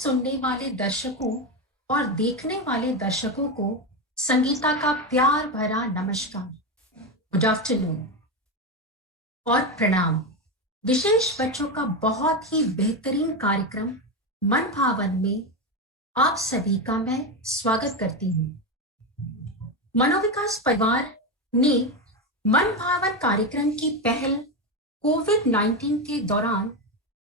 सुनने वाले दर्शकों और देखने वाले दर्शकों को संगीता का प्यार भरा नमस्कार, गुड आफ्टरनून और प्रणाम। विशेष बच्चों का बहुत ही बेहतरीन कार्यक्रम मन भावन में आप सभी का मैं स्वागत करती हूँ। मनोविकास परिवार ने मन भावन कार्यक्रम की पहल कोविड-19 के दौरान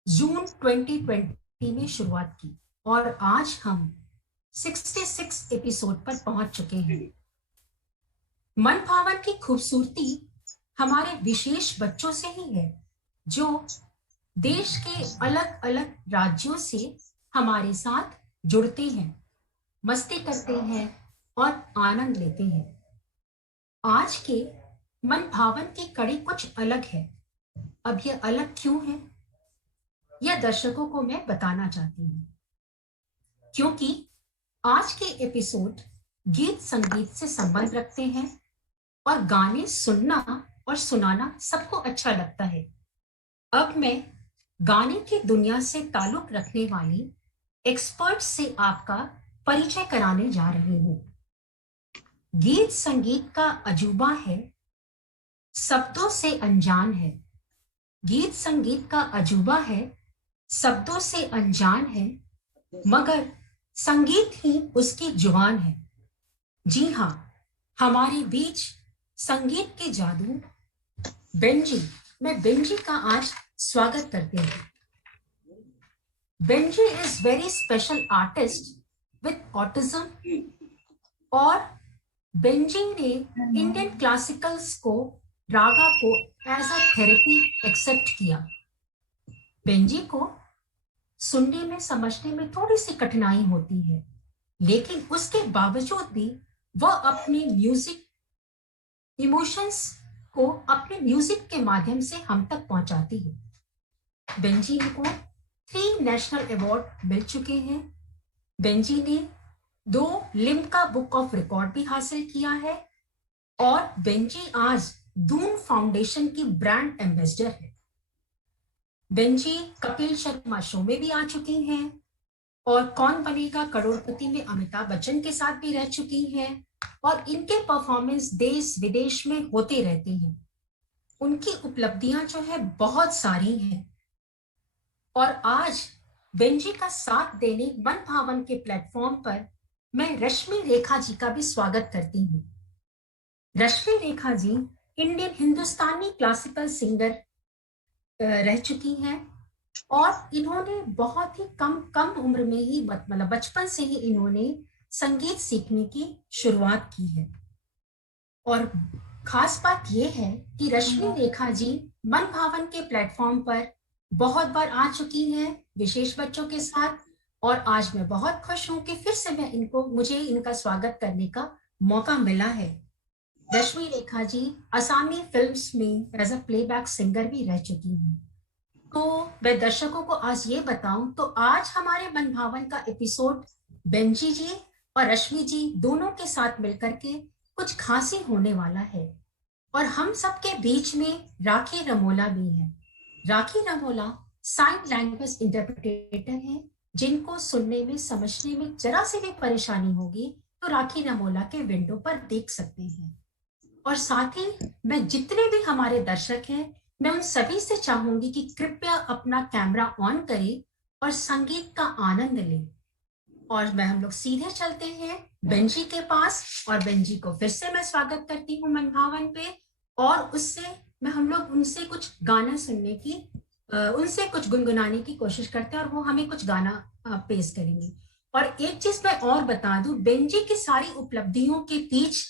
जून 2020 में शुरुआत की और आज हम 66 एपिसोड पर पहुंच चुके हैं। मन भावन की खूबसूरती हमारे विशेष बच्चों से ही है, जो देश के अलग अलग राज्यों से हमारे साथ जुड़ते हैं, मस्ती करते हैं और आनंद लेते हैं। आज के मन भावन की कड़ी कुछ अलग है। अब यह अलग क्यों है, यह दर्शकों को मैं बताना चाहती हूँ, क्योंकि आज के एपिसोड गीत संगीत से संबंध रखते हैं और गाने सुनना और सुनाना सबको अच्छा लगता है। अब मैं गाने की दुनिया से ताल्लुक रखने वाली एक्सपर्ट से आपका परिचय कराने जा रही हूँ। गीत संगीत का अजूबा है, शब्दों से अनजान है। गीत संगीत का अजूबा है, शब्दों से अनजान है, मगर संगीत ही उसकी जुबान है। जी हाँ, हमारे बीच संगीत के जादू बेंजी, मैं बेंजी का आज स्वागत करती हूँ। Benji is very special artist with autism और बेंजी ने इंडियन क्लासिकल्स को, रागा को एज अ थेरेपी एक्सेप्ट किया। बेंजी को सुनने में समझने में थोड़ी सी कठिनाई होती है, लेकिन उसके बावजूद भी वह अपने म्यूजिक इमोशंस को अपने म्यूजिक के माध्यम से हम तक पहुंचाती है। बेंजी को 3 नेशनल अवार्ड मिल चुके हैं। बेंजी ने 2 लिम्का बुक ऑफ रिकॉर्ड भी हासिल किया है और बेंजी आज दून फाउंडेशन की ब्रांड एम्बेसडर है। बेंजी कपिल शर्मा शो में भी आ चुकी हैं और कौन बनेगा करोड़पति में अमिताभ बच्चन के साथ भी रह चुकी हैं और इनके परफॉर्मेंस देश विदेश में होते रहते हैं। उनकी उपलब्धियां जो है बहुत सारी हैं और आज बेंजी का साथ देने मन भावन के प्लेटफॉर्म पर मैं रश्मि रेखा जी का भी स्वागत करती हूँ। रश्मि रेखा जी इंडियन हिंदुस्तानी क्लासिकल सिंगर रह चुकी हैं और इन्होंने बहुत ही कम उम्र में ही, मतलब बचपन से ही इन्होंने संगीत सीखने की शुरुआत की है। और खास बात यह है कि रश्मि रेखा जी मन भावन के प्लेटफॉर्म पर बहुत बार आ चुकी हैं विशेष बच्चों के साथ और आज मैं बहुत खुश हूं कि फिर से मुझे इनका स्वागत करने का मौका मिला है। रश्मि रेखा जी असमी फिल्म्स में एज अ प्लेबैक सिंगर भी रह चुकी हैं। तो मैं दर्शकों को आज ये बताऊं तो आज हमारे मन भावन का एपिसोड बेंजी जी और रश्मि जी दोनों के साथ मिलकर के कुछ खास ही होने वाला है और हम सबके बीच में राखी रमोला भी है। राखी रमोला साइन लैंग्वेज इंटरप्रेटर है, जिनको सुनने में समझने में जरा सी भी परेशानी होगी तो राखी रमोला के विंडो पर देख सकते हैं। और साथ ही मैं जितने भी हमारे दर्शक हैं, मैं उन सभी से चाहूंगी कि कृपया अपना कैमरा ऑन करें और संगीत का आनंद लें। और मैं हम लोग सीधे चलते हैं बेंजी के पास और बेंजी को फिर से मैं स्वागत करती हूँ मन भावन पे और उससे हम लोग उनसे कुछ गाना सुनने की, उनसे कुछ गुनगुनाने की कोशिश करते हैं और वो हमें कुछ गाना पेश करेंगे। और एक चीज मैं और बता दूं, बेंजी की सारी उपलब्धियों के बीच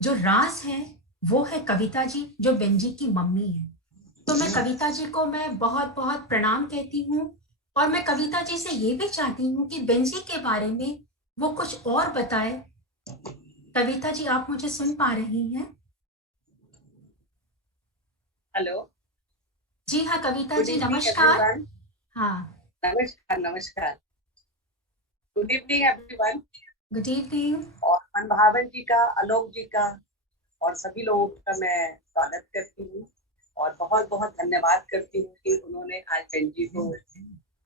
जो राज है वो है कविता जी, जो बेंजी की मम्मी है। तो मैं कविता जी को मैं बहुत बहुत प्रणाम कहती हूँ और मैं कविता जी से ये भी चाहती हूँ कि बेंजी के बारे में वो कुछ और बताए। कविता जी, आप मुझे सुन पा रही हैं? हेलो जी हाँ कविता गुड जी, इवनिंग नमस्कार। एवरीवन। हाँ, नमस्कार नमस्कार। Good evening everyone. Good evening. और मन भावन जी का, आलोक जी का और सभी लोगों का मैं स्वागत करती हूँ और बहुत बहुत धन्यवाद करती हूँ कि उन्होंने आज बेंजी को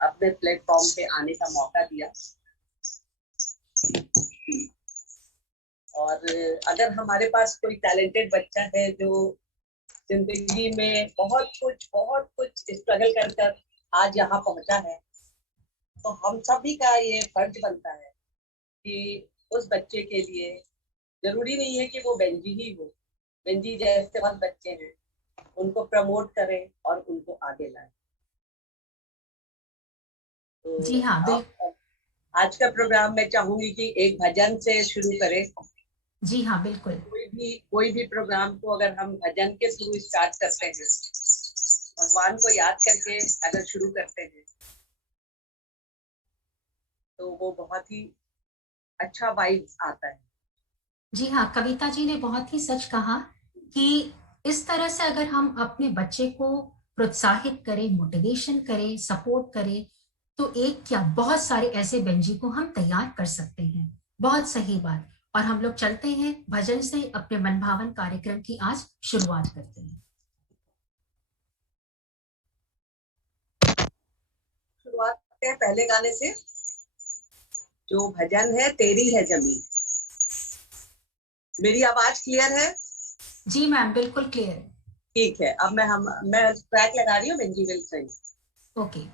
अपने प्लेटफॉर्म पे आने का मौका दिया। और अगर हमारे पास कोई टैलेंटेड बच्चा है जो जिंदगी में बहुत कुछ स्ट्रगल कर आज यहाँ पहुंचा है, तो हम सभी का ये फर्ज बनता है कि उस बच्चे के लिए, जरूरी नहीं है कि वो बेंजी ही हो, बेंजी जैसे बहुत बच्चे हैं, उनको प्रमोट करें और उनको आगे लाएं। जी हाँ, तो आज का प्रोग्राम मैं चाहूंगी कि एक भजन से शुरू करें। जी हाँ, बिल्कुल। कोई भी प्रोग्राम को अगर हम भजन के थ्रू स्टार्ट करते हैं, भगवान को याद करके अगर शुरू करते हैं, तो वो बहुत ही अच्छा वाइब्स आता है। जी हाँ, कविता जी ने बहुत ही सच कहा कि इस तरह से अगर हम अपने बच्चे को प्रोत्साहित करें, मोटिवेशन करें, सपोर्ट करें, तो एक क्या बहुत सारे ऐसे बेंजी को हम तैयार कर सकते हैं। बहुत सही बात। और हम लोग चलते हैं भजन से, अपने मनभावन कार्यक्रम की आज शुरुआत करते हैं। शुरुआत करते हैं पहले गाने से, जो भजन है तेरी है जमीन। मेरी आवाज क्लियर है? जी मैम, बिल्कुल क्लियर है। ठीक है, अब मैं ट्रैक लगा रही हूँ, Benji will sing. Okay.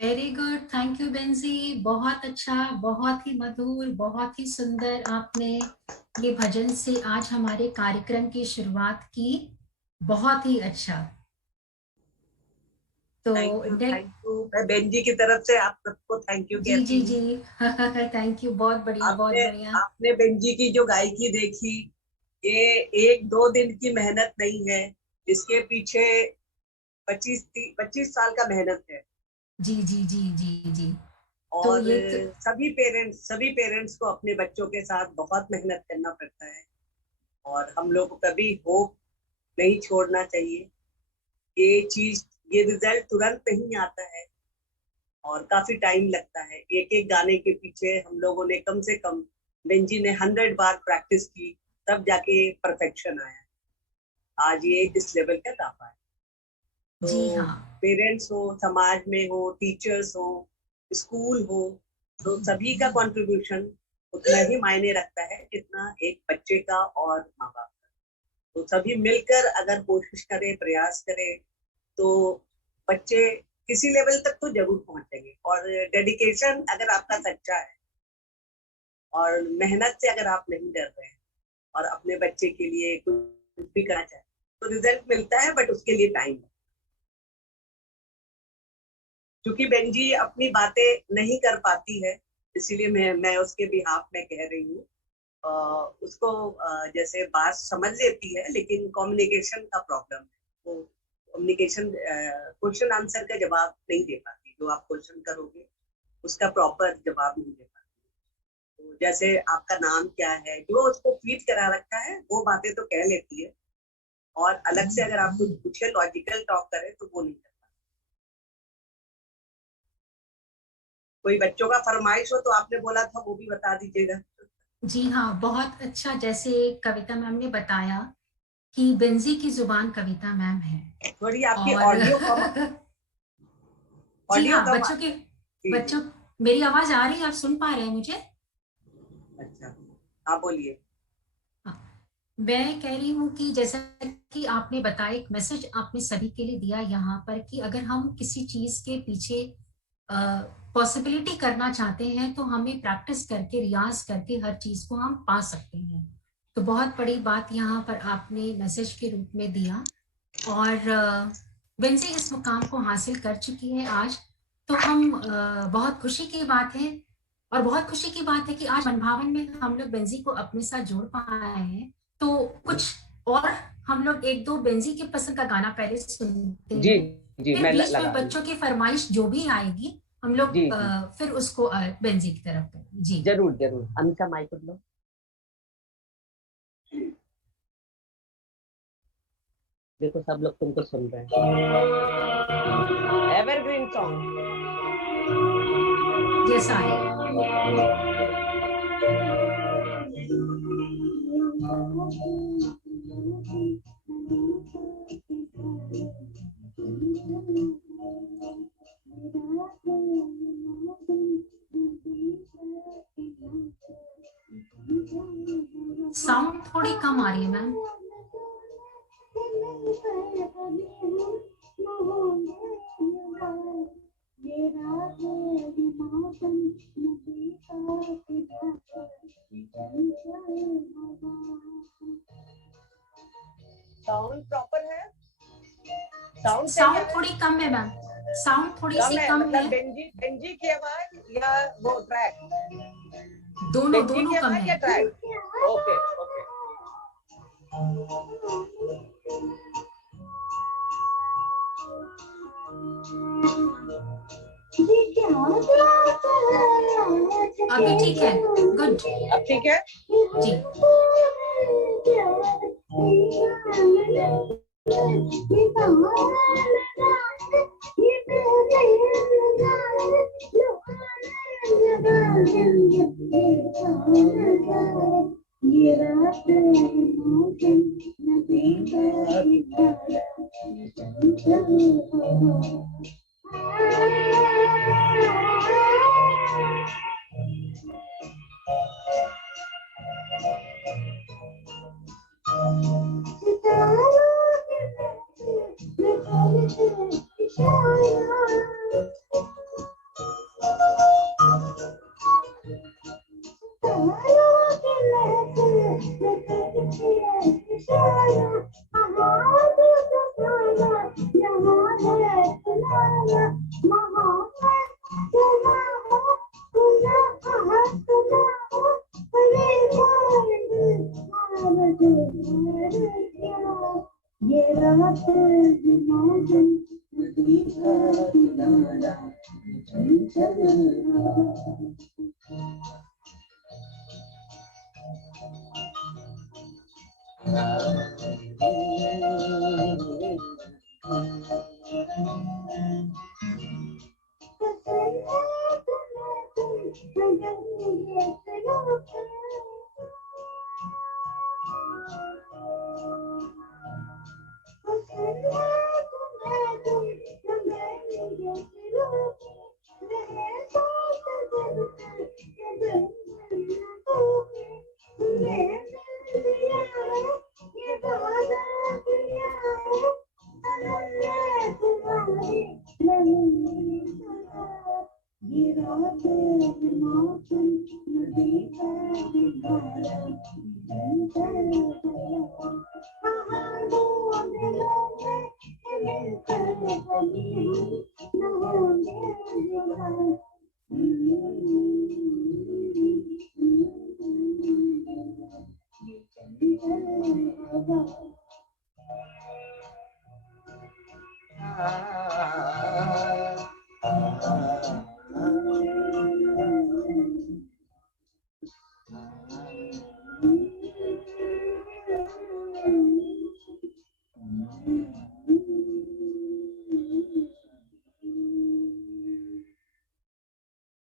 Very good, thank you Benji. बहुत अच्छा, बहुत ही मधुर, बहुत ही सुंदर आपने ये भजन से आज हमारे कार्यक्रम की शुरुआत की। बहुत ही अच्छा। तो थैंक यू। मैं बेंजी की तरफ से आप सबको थैंक यू कहती हूँ। जी थैंक यू, बहुत बढ़िया, बहुत बढ़िया। आपने बेंजी की जो गायकी देखी, ये 1-2 दिन की मेहनत नहीं है, इसके पीछे 25 साल का मेहनत है। जी जी जी जी जी। तो और ये सभी पेरेंट्स को अपने बच्चों के साथ बहुत मेहनत करना पड़ता है, और हम लोग को कभी होप नहीं छोड़ना चाहिए। ये रिजल्ट तुरंत नहीं आता है और काफी टाइम लगता है। एक एक गाने के पीछे हम लोगों ने कम से कम, बेंजी ने 100 बार प्रैक्टिस की, तब जाके परफेक्शन आया। आज ये इस लेवल का गापा है। जी तो हाँ। पेरेंट्स हो, समाज में हो, टीचर्स हो, स्कूल हो, तो सभी का कंट्रीब्यूशन उतना ही मायने रखता है जितना एक बच्चे का और माँ बाप का। तो सभी मिलकर अगर कोशिश करें, प्रयास करें, तो बच्चे किसी लेवल तक तो जरूर पहुंचेंगे। और डेडिकेशन अगर आपका सच्चा है और मेहनत से अगर आप नहीं डर रहे हैं और अपने बच्चे के लिए कुछ भी करना चाहे, तो रिजल्ट मिलता है, बट उसके लिए टाइम है। क्योंकि बेंजी अपनी बातें नहीं कर पाती है, इसीलिए मैं उसके बिहाफ में कह रही हूँ। उसको जैसे बात समझ लेती है, लेकिन कम्युनिकेशन का प्रॉब्लम है। वो कम्युनिकेशन, क्वेश्चन आंसर का जवाब नहीं दे पाती। जो आप क्वेश्चन करोगे उसका प्रॉपर जवाब नहीं दे पाती। तो जैसे आपका नाम क्या है, जो उसको फीड करा रखा है वो बातें तो कह लेती है, और अलग से अगर आप कुछ पूछे, लॉजिकल टॉक करें, तो वो नहीं कर पाती। कोई बच्चों का फरमाइश हो तो आपने बोला था, वो भी बता दीजिएगा। जी हाँ, बहुत अच्छा। जैसे कविता मैम ने बताया कि बेंजी की जुबान कविता मैम है। थोड़ी आपकी और ऑडियो कम, जी ऑडियो हाँ, कम आ। जी जी। बच्चों, मेरी आवाज आ रही है? आप सुन पा रहे हैं मुझे? अच्छा, हाँ बोलिए। हाँ, मैं कह रही हूँ कि जैसा कि आपने बताया, एक मैसेज आपने सभी के लिए दिया यहाँ पर कि अगर हम किसी चीज के पीछे पॉसिबिलिटी करना चाहते हैं तो हमें प्रैक्टिस करके, रियाज करके हर चीज को हम पा सकते हैं। तो बहुत बड़ी बात यहाँ पर आपने मैसेज के रूप में दिया। और बेंजी इस मुकाम को हासिल कर चुकी है आज। तो हम बहुत खुशी की बात है, और बहुत खुशी की बात है कि आज मनभावन में हम लोग बेंजी को अपने साथ जोड़ पाए हैं। तो कुछ और हम लोग एक दो बेंजी के पसंद का गाना पहले सुनते जी हैं, जी, फिर मैं बीच में लगा दूंगा। बच्चों की फरमाइश जो भी आएगी हम लोग जी जी, फिर उसको बेंजी की तरफ करें। जी जरूर जरूर। अमीषा माइक लो। देखो सब लोग तुमको सुन रहे हैं। Evergreen song. यस, आ रही है। थोड़ी कम आ रही है मैम। साउंड प्रॉपर है? साउंड साउंड थोड़ी कम है मैम, साउंड थोड़ी सी कम मतलब है। बेंजी की आवाज या वो ट्रैक? दोनों बेंजी की कम आवाज है। या ट्रैक? Okay okay. अभी ठीक है, गुड अब ठीक है जी।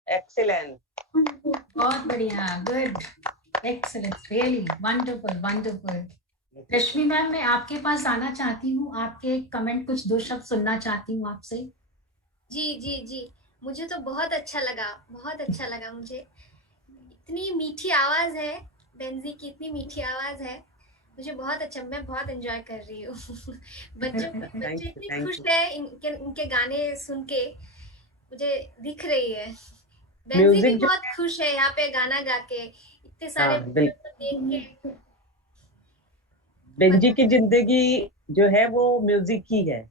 एक्सीलेंट। बहुत बढ़िया, good, excellent, really wonderful wonderful. Rashmi ma'am, मैं आपके पास आना चाहती हूँ, आपके कमेंट कुछ दो शब्द सुनना चाहती हूँ आपसे। जी जी जी, मुझे तो बहुत अच्छा लगा, बहुत अच्छा लगा मुझे। इतनी मीठी आवाज है बेंजी की, इतनी मीठी आवाज है, मुझे बहुत अच्छा, मैं बहुत एंजॉय कर रही हूँ। बच्चे इतने खुश है इनके गाने सुन के, मुझे दिख रही है। बेंजी भी बहुत खुश है यहाँ पे गाना गा के, इतने सारे बच्चों को देख के। बेंजी की जिंदगी जो है वो म्यूजिक ही है।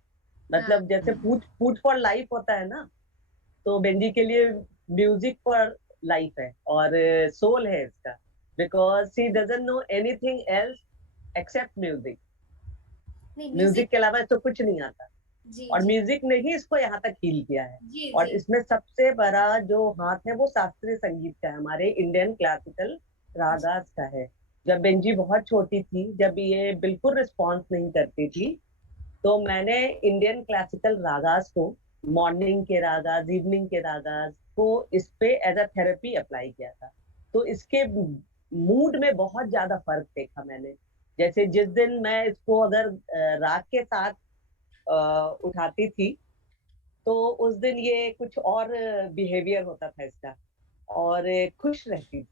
मतलब जैसे फूड फॉर लाइफ होता है ना, तो बेंजी के लिए म्यूजिक फॉर लाइफ है और सोल है इसका, because she doesn't know anything else except music. Music के अलावा इसको कुछ नहीं आता। और म्यूजिक ने ही इसको यहाँ तक हील किया है। और इसमें सबसे बड़ा जो हाथ है वो शास्त्रीय संगीत का है, हमारे इंडियन क्लासिकल रागास का है। जब बेंजी बहुत छोटी थी, जब ये बिल्कुल रिस्पॉन्स नहीं करती थी, तो मैंने इंडियन क्लासिकल रागास को, मॉर्निंग के रागास, इवनिंग के रागास को इस पे एज अ थेरेपी अप्लाई किया था। तो इसके मूड में बहुत ज्यादा फर्क देखा मैंने। जैसे जिस दिन मैं इसको अगर राग के साथ उठाती थी, तो उस दिन ये कुछ और बिहेवियर होता था इसका और खुश रहती थी।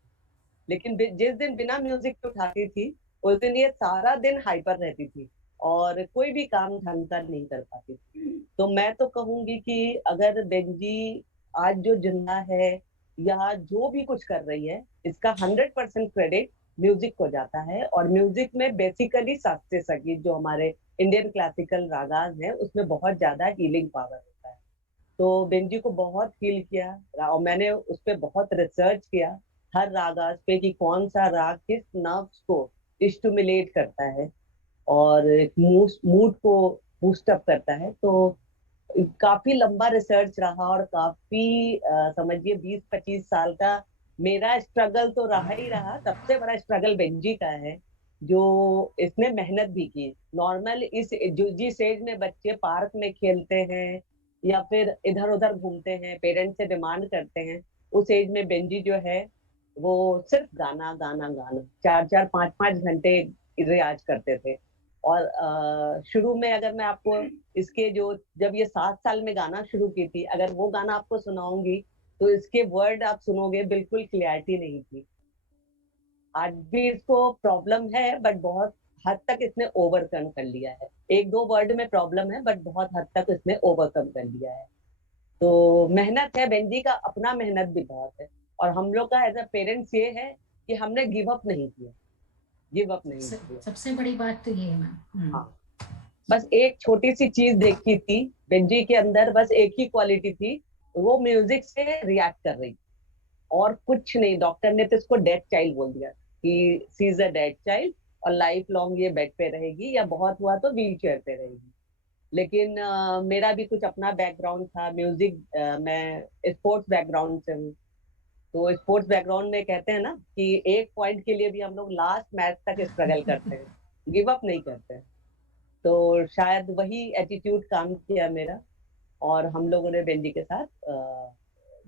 लेकिन जिस दिन बिना म्यूजिक के उठाती थी, उस दिन ये सारा दिन हाइपर रहती थी और कोई भी काम ढंग का नहीं कर पाती थी। तो मैं तो कहूंगी कि अगर बेंजी आज जो जिंदा है या जो भी कुछ कर रही है, इसका 100% क्रेडिट म्यूजिक को जाता है। और म्यूजिक में बेसिकली शास्त्रीय संगीत जो हमारे इंडियन क्लासिकल रागाज है, उसमें बहुत ज्यादा हीलिंग पावर होता है। तो बेंजी को बहुत हील किया और मैंने उस पर बहुत रिसर्च किया, हर रागाज पे कि कौन सा राग किस नर्व्स को स्टिमुलेट करता है और मूड को बूस्ट अप करता है। तो काफी लंबा रिसर्च रहा और काफी समझिए 20-25 साल का मेरा स्ट्रगल तो रहा ही रहा। सबसे बड़ा स्ट्रगल बेंजी का है, जो इसने मेहनत भी की। नॉर्मल इस जो जिस एज में बच्चे पार्क में खेलते हैं या फिर इधर उधर घूमते हैं, पेरेंट्स से डिमांड करते हैं, उस एज में बेंजी जो है वो सिर्फ गाना गाना गाना 4-4 5-5 घंटे रियाज करते थे। और शुरू में अगर मैं आपको इसके जो जब ये 7 साल में गाना शुरू की थी, अगर वो गाना आपको सुनाऊंगी तो इसके वर्ड आप सुनोगे बिल्कुल क्लियरिटी नहीं थी। आज भी इसको प्रॉब्लम है बट बहुत हद तक इसने ओवरकम कर लिया है। 1-2 वर्ड में प्रॉब्लम है बट बहुत हद तक इसने ओवरकम कर लिया है। तो मेहनत है, बेंजी का अपना मेहनत भी बहुत है। और हम लोग का एज अ पेरेंट्स ये है कि हमने गिव अप नहीं किया, गिव अप नहीं किया। सबसे बड़ी बात तो ये है मैम। हाँ, बस एक छोटी सी चीज देखी थी बेंजी के अंदर, बस एक ही क्वालिटी थी, वो म्यूजिक से रिएक्ट कर रही, और कुछ नहीं। डॉक्टर ने तो इसको डेड चाइल्ड बोल दिया कि सी इज अ डेड चाइल्ड और लाइफ लॉन्ग ये बेड पे रहेगी या बहुत हुआ तो व्हील चेयर पे रहेगी। लेकिन मेरा भी कुछ अपना बैकग्राउंड था म्यूजिक, मैं स्पोर्ट्स बैकग्राउंड से हूँ। तो स्पोर्ट्स बैकग्राउंड में कहते हैं ना कि एक पॉइंट के लिए भी हम लोग लास्ट मैच तक स्ट्रगल करते हैं, गिव अप नहीं करते हैं। तो शायद वही एटीट्यूड काम किया मेरा, और हम लोगों ने बेंजी के साथ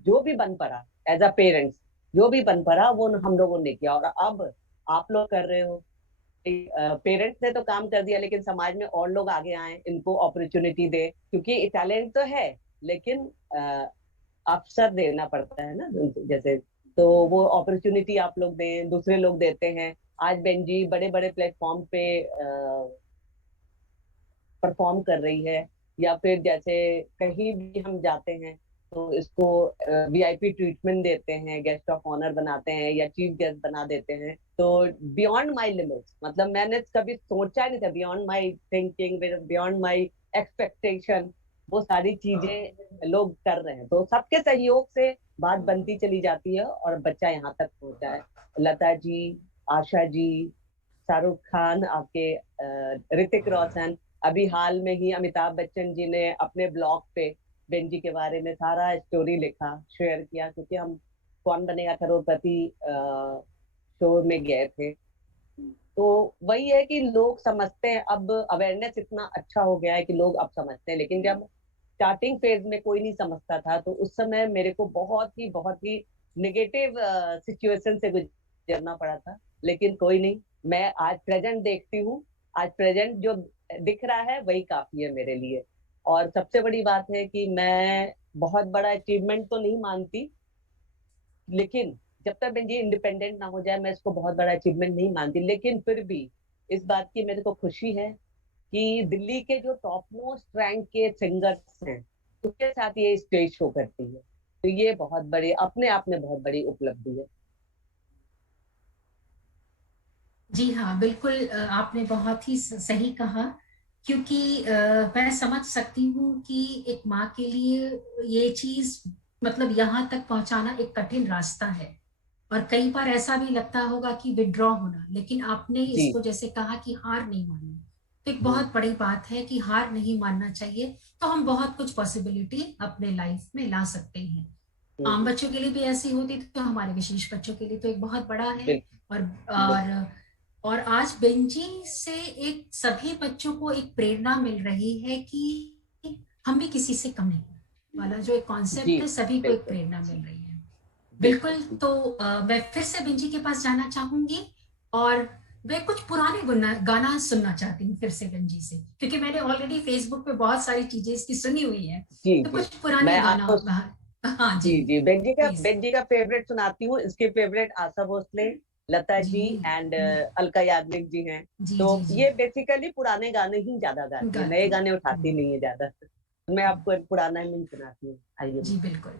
जो भी बन पड़ा एज अ पेरेंट्स, जो भी बन पड़ा वो हम लोगों ने किया। और अब आप लोग कर रहे हो, पेरेंट्स ने तो काम कर दिया, लेकिन समाज में और लोग आगे आए, इनको अपॉर्चुनिटी दे, क्योंकि टैलेंट तो है लेकिन अवसर देना पड़ता है ना जैसे। तो वो अपॉर्चुनिटी आप लोग दें, दूसरे लोग देते हैं। आज बेंजी बड़े बड़े प्लेटफॉर्म पे परफॉर्म कर रही है, या फिर जैसे कहीं भी हम जाते हैं तो इसको वीआईपी ट्रीटमेंट देते हैं, गेस्ट ऑफ ऑनर बनाते हैं या चीफ गेस्ट बना देते हैं। तो बियॉन्ड माई लिमिट्स, मतलब मैंने कभी सोचा नहीं था, beyond my thinking, beyond my expectation, वो सारी चीजें लोग कर रहे हैं। तो सबके सहयोग से बात बनती चली जाती है और बच्चा यहाँ तक पहुंचा है। लता जी, आशा जी, शाहरुख खान, आपके ऋतिक रोशन, अभी हाल में ही अमिताभ बच्चन जी ने अपने ब्लॉग पे बेंजी के बारे में सारा स्टोरी लिखा, शेयर किया, क्योंकि हम कौन बनेगा करोड़पति शो में गए थे। तो वही है कि लोग समझते हैं, अब अवेयरनेस इतना अच्छा हो गया है कि लोग अब समझते हैं। लेकिन जब स्टार्टिंग फेज में कोई नहीं समझता था तो उस समय मेरे को बहुत ही निगेटिव सिचुएशन से गुजरना पड़ा था। लेकिन कोई नहीं, मैं आज प्रेजेंट देखती हूँ, आज प्रेजेंट जो दिख रहा है वही काफी है मेरे लिए। और सबसे बड़ी बात है कि मैं बहुत बड़ा अचीवमेंट तो नहीं मानती, लेकिन जब तक ये इंडिपेंडेंट ना हो जाए मैं इसको बहुत बड़ा अचीवमेंट नहीं मानती। लेकिन फिर भी इस बात की मेरे को खुशी है कि दिल्ली के जो टॉप मोस्ट रैंक के सिंगर्स हैं उसके साथ ये स्टेज शो करती है, तो ये बहुत बड़ी, अपने आप में बहुत बड़ी उपलब्धि है। जी हाँ, बिल्कुल आपने बहुत ही सही कहा, क्योंकि मैं समझ सकती हूँ कि एक माँ के लिए ये चीज, मतलब यहाँ तक पहुंचाना एक कठिन रास्ता है और कई बार ऐसा भी लगता होगा कि विड्रॉ होना, लेकिन आपने जी। इसको जैसे कहा कि हार नहीं माननी, तो एक बहुत बड़ी बात है कि हार नहीं मानना चाहिए। तो हम बहुत कुछ पॉसिबिलिटी अपने लाइफ में ला सकते हैं। आम बच्चों के लिए भी ऐसी होती तो हमारे विशेष बच्चों के लिए तो एक बहुत बड़ा है। और और और आज बेंजी से एक सभी बच्चों को एक प्रेरणा मिल रही है कि हम भी किसी से कम नहीं वाला जो एक कॉन्सेप्ट है, सभी को एक प्रेरणा मिल रही है। बिल्कुल। तो मैं फिर से बेंजी के पास जाना चाहूंगी और मैं कुछ पुराने गाना सुनना चाहती हूँ फिर से बेंजी से, क्योंकि मैंने ऑलरेडी फेसबुक पे बहुत सारी चीजें इसकी सुनी हुई है। तो कुछ पुराने गाना। हाँ जी जी, बेंजी का फेवरेट सुनाती हूँ। इसके फेवरेट आशा भोसले, लता जी, जी एंड अलका याग्निक जी हैं। जी तो जी जी ये बेसिकली पुराने गाने ही ज्यादा गाती है, गाती नए हैं। गाने उठाती नहीं है ज्यादा। मैं आपको एक पुराना ही सुनाती हूँ, आइए। जी बिल्कुल।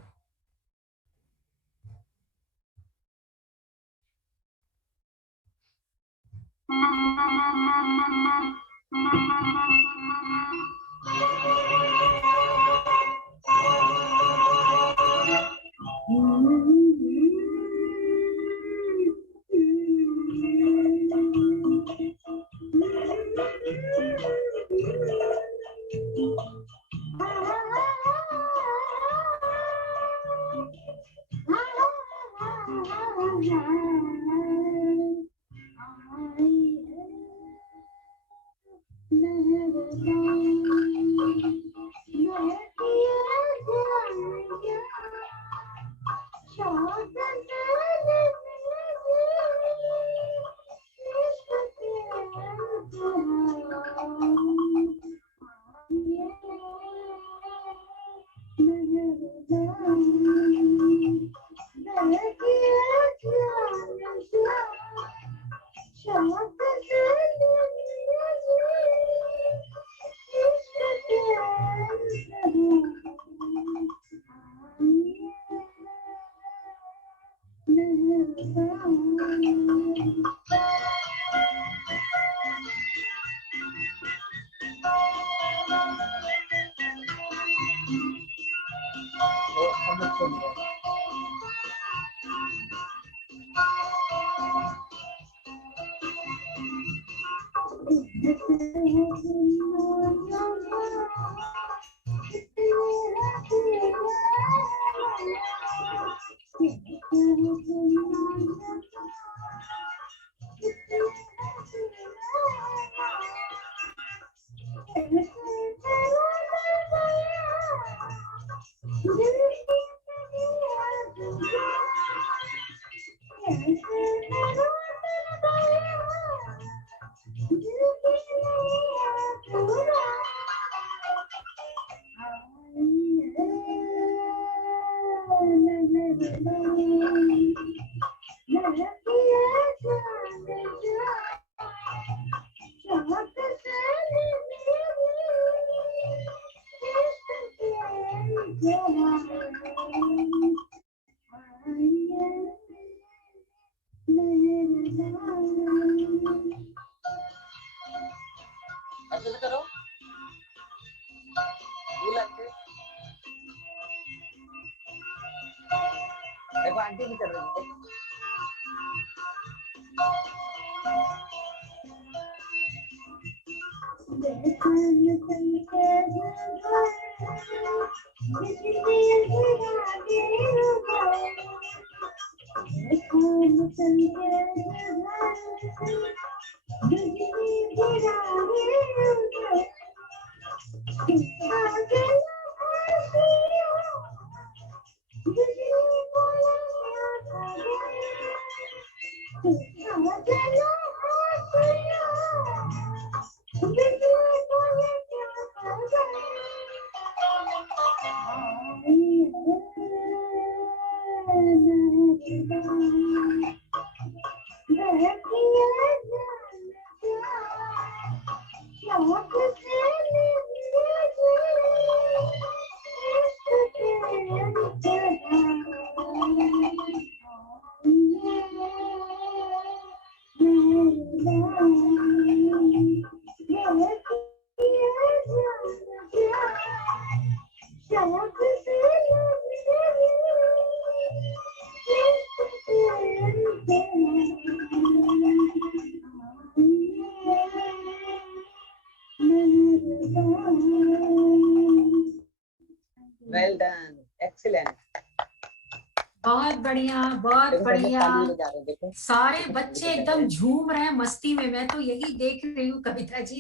अच्छे से करो, देखो आंटी भी कर रही है। Well done, excellent. बहुत बढ़िया, बहुत देखो सब लोग बढ़िया। ताली बजा रहे हैं, देखो सारे बच्चे एकदम झूम रहे हैं मस्ती में। मैं तो यही देख रही हूँ कविता जी,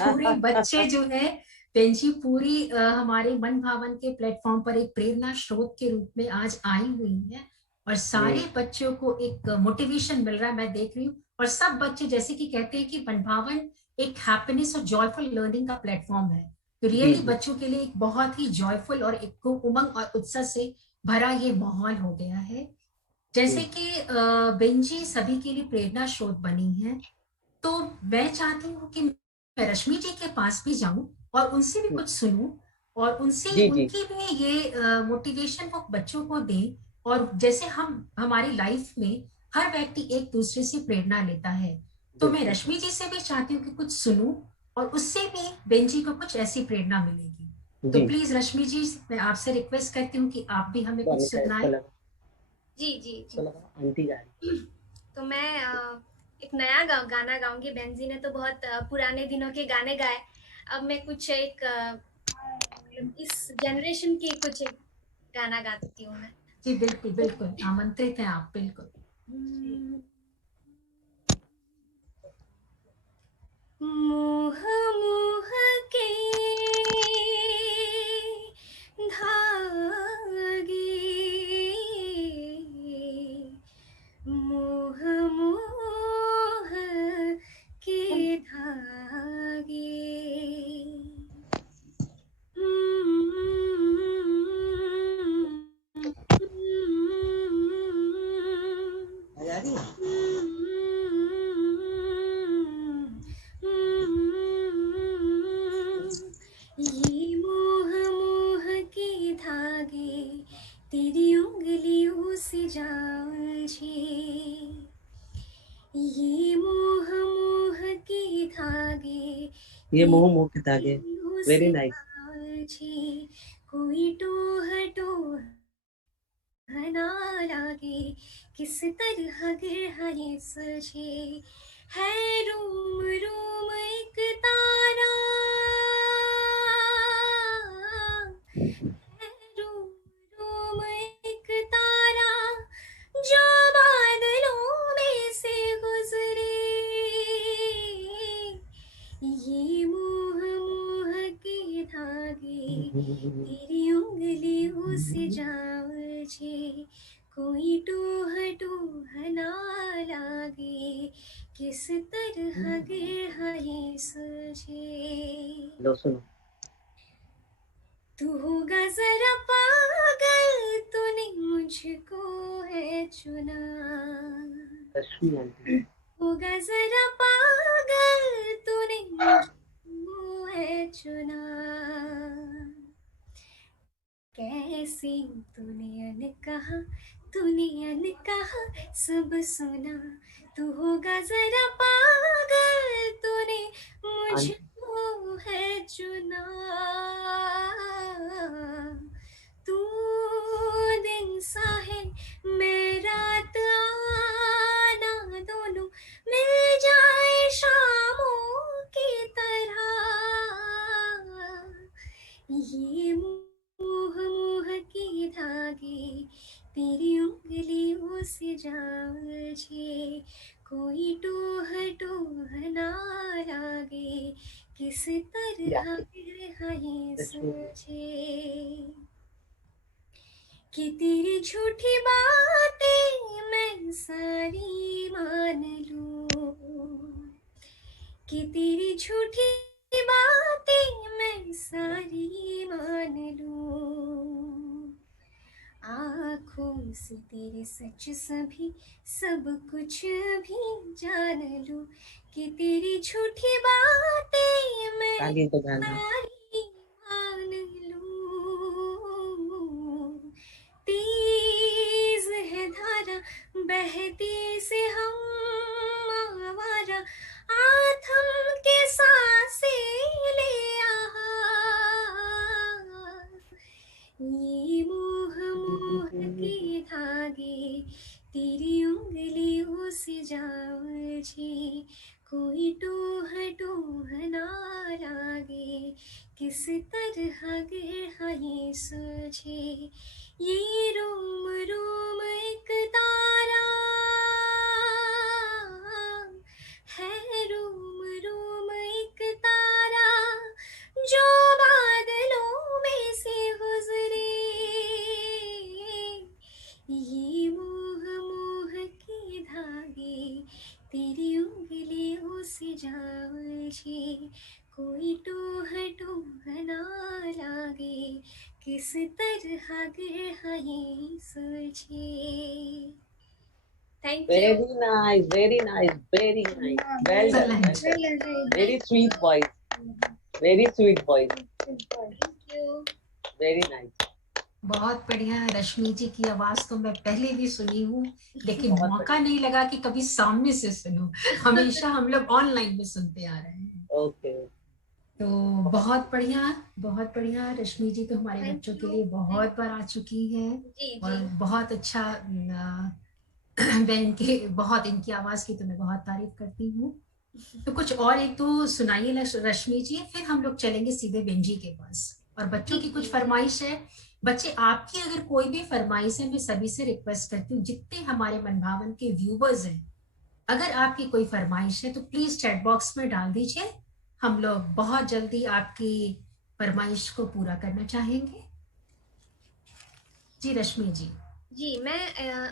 पूरे बच्चे जो है पेंजी पूरी हमारे मन भावन के प्लेटफॉर्म पर एक प्रेरणा स्रोत के रूप में आज आई हुई है और सारे बच्चों को एक मोटिवेशन मिल रहा है, मैं देख रही हूँ। और सब बच्चे जैसे कि कहते हैं कि मन भावन एक हैप्पीनेस और जॉयफुल लर्निंग का प्लेटफॉर्म है, तो रियली बच्चों के लिए एक बहुत ही जॉयफुल और एक उमंग और उत्साह से भरा ये माहौल हो गया है। जैसे कि बेंजी सभी के लिए प्रेरणा स्रोत बनी है, तो मैं चाहती हूँ कि मैं रश्मि जी के पास भी जाऊं और उनसे भी कुछ सुनूं और उनसे जी जी उनकी भी ये मोटिवेशन वो बच्चों को दें। और जैसे हम हमारी लाइफ में हर व्यक्ति एक दूसरे से प्रेरणा लेता है, तो मैं बिल्कुल रश्मि जी से भी चाहती हूँ कि कुछ सुनूं और उससे भी बेंजी को कुछ ऐसी प्रेरणा मिलेगी। तो जी। प्लीज रश्मि जी, मैं आपसे रिक्वेस्ट करती हूँ कि आप भी हमें कुछ अमिता इसको सुनाएं। लगा, जी जी इसको जी। लगा आंटी जा रही। तो मैं एक नया गाना गाऊंगी। बेंजी ने तो बहुत पुराने दिनों के गाने गाए। अब मैं कुछ एक इस जनरेशन की कुछ एक गाना गाती हूँ मैं। जी बिल्कुल बिल्कुल, आमंत्रित हैं आप, बिल्कुल। मोह मोह के धागे, मोह मोह के धागे, आ जा रही है? ये मोह मोह के धागे तेरी उंगलियों से जाऊं छे, ये मोह मोह के धागे ये तेरी मोह मोह के धागे, उंगलियों वेरी से नाइस। जाऊं छे, कोई टोह टोह ना लागे, किस तरह गहरे सजे है रोम रोम एक तारा, है रोम रोम एक तारा जो बादलों में से गुजरे, ये मोह मोह के धागे तेरी उंगलियों से जाऊं छे, कोई टोह टोह ना लागे, किस तरह गहरे सजे। लो सुनो। तू होगा जरा पागल, तूने मुझको है चुना, रश्मि आंटी। होगा जरा पागल, तूने मुझको है चुना, कैसे तूने अनकहा, तूने अनकहा सब सुना, तू होगा जरा पागल, तूने आंटी मुझको है चुना, तू दिन सा है मैं रात आना, दोनों मिल जाए शामों की तरह, ये मोह मोह के धागे तेरी उंगलियों से जाऊं छे, कोई टोह टोह ना लागे, किस तरह या गहरे रश्मि जी। सोचे, कि तेरी झूठी बातें मैं सारी मान लूं, कि तेरी झूठी बातें मैं सारी मान लूं, आँखों से तेरे सच सभी सब कुछ भी जान लूं, कि तेरी झूठी बातें मैं आगे तो ध्यान दो। सारी मान लूं, तेज है धारा बहती से हम आवारा, आथम के सांसें ले आ, ये मोह मोह के धागे तेरी उंगलियों से जाऊं छे, कोई टोह टोह ना लागे, किस तरह गहरे सोचे, ये रोम रोम एक तारा, है रोम रोम एक तारा जो बादलों में से गुजरे, ये मोह मोह के धागे तेरी उंगलियों से जाऊं छे, कोई टोह टोह ना लागे, किस तरह गहरे सोचे। Thank you. Very nice, very nice, very nice. Well done, well done. Very sweet voice. Very sweet voice. Thank you. Very nice. बहुत बढ़िया। रश्मि जी की आवाज तो मैं पहले भी सुनी हूँ, लेकिन बहुत मौका नहीं लगा कि कभी सामने से सुनूं। हमेशा हम लोग ऑनलाइन में सुनते आ रहे हैं। ओके। तो बहुत बढ़िया। रश्मि जी तो हमारे Thank बच्चों के you. लिए बहुत बार आ चुकी है जी और जी बहुत अच्छा मैं इनके बहुत इनकी आवाज की तो मैं बहुत तारीफ करती हूँ। तो कुछ और एक तो सुनाइए रश्मि जी, फिर हम लोग चलेंगे सीधे बेंजी के पास। और बच्चों की कुछ फरमाइश है। बच्चे, आपकी अगर कोई भी फरमाइश है, मैं सभी से रिक्वेस्ट करती हूँ, जितने हमारे मनभावन के व्यूवर्स हैं, अगर आपकी कोई फरमाइश है तो प्लीज चैट बॉक्स में डाल दीजिए। हम लोग बहुत जल्दी आपकी फरमाइश को पूरा करना चाहेंगे। जी रश्मि जी। जी। मैं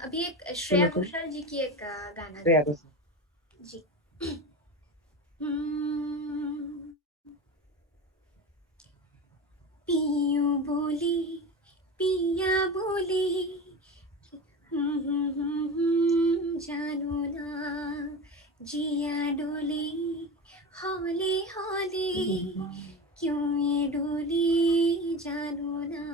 अभी एक श्रेया घोषाल जी की एक गाना श्रेया घोषाल जी। पियू बोली पिया बोली जानो ना जिया डोली हौले हौले क्यों ये डोली जानो ना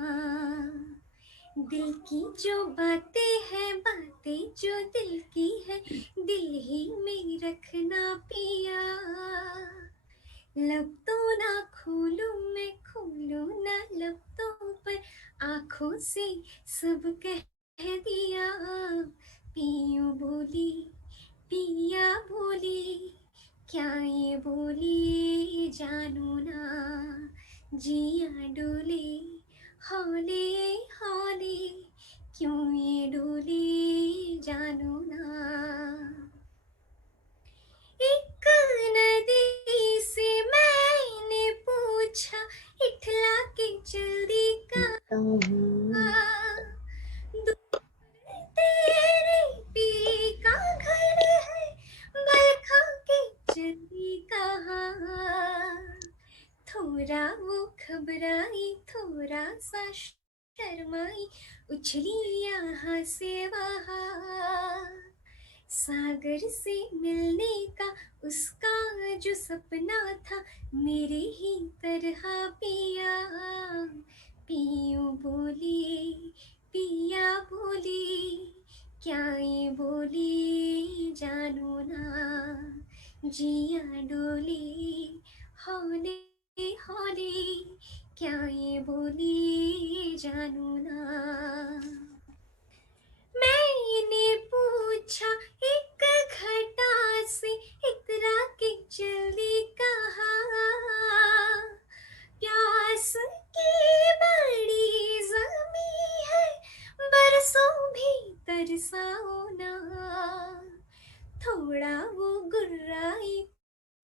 दिल की जो बातें हैं बातें जो दिल की है दिल ही में रखना पिया लब तो ना खोलूं मैं खोलूं ना लब तो पर आंखों से सब कह दिया पियूं बोली पिया बोली क्या ये बोली जानू ना जिया डोले हौले हौले क्यों ये डोले जानू ना एक नदी से मैंने पूछा इठला के जल्दी कहाँ तेरे पी का घर है बरखा के जल्दी कहाँ थोड़ा वो घबराई थोड़ा सा शर्माई उछली यहाँ से वहाँ सागर से मिलने का उसका जो सपना था मेरे ही तरह पिया पियूं बोली पिया बोली क्या ये बोली जानू ना जिया डोली हौले हौले क्या ये बोली जानू ना मैंने पूछा एक घटा से इतरा के जल्दी कहा प्यास की बड़ी ज़मी है बरसों भी तरसाओ ना थोड़ा वो गुर्राई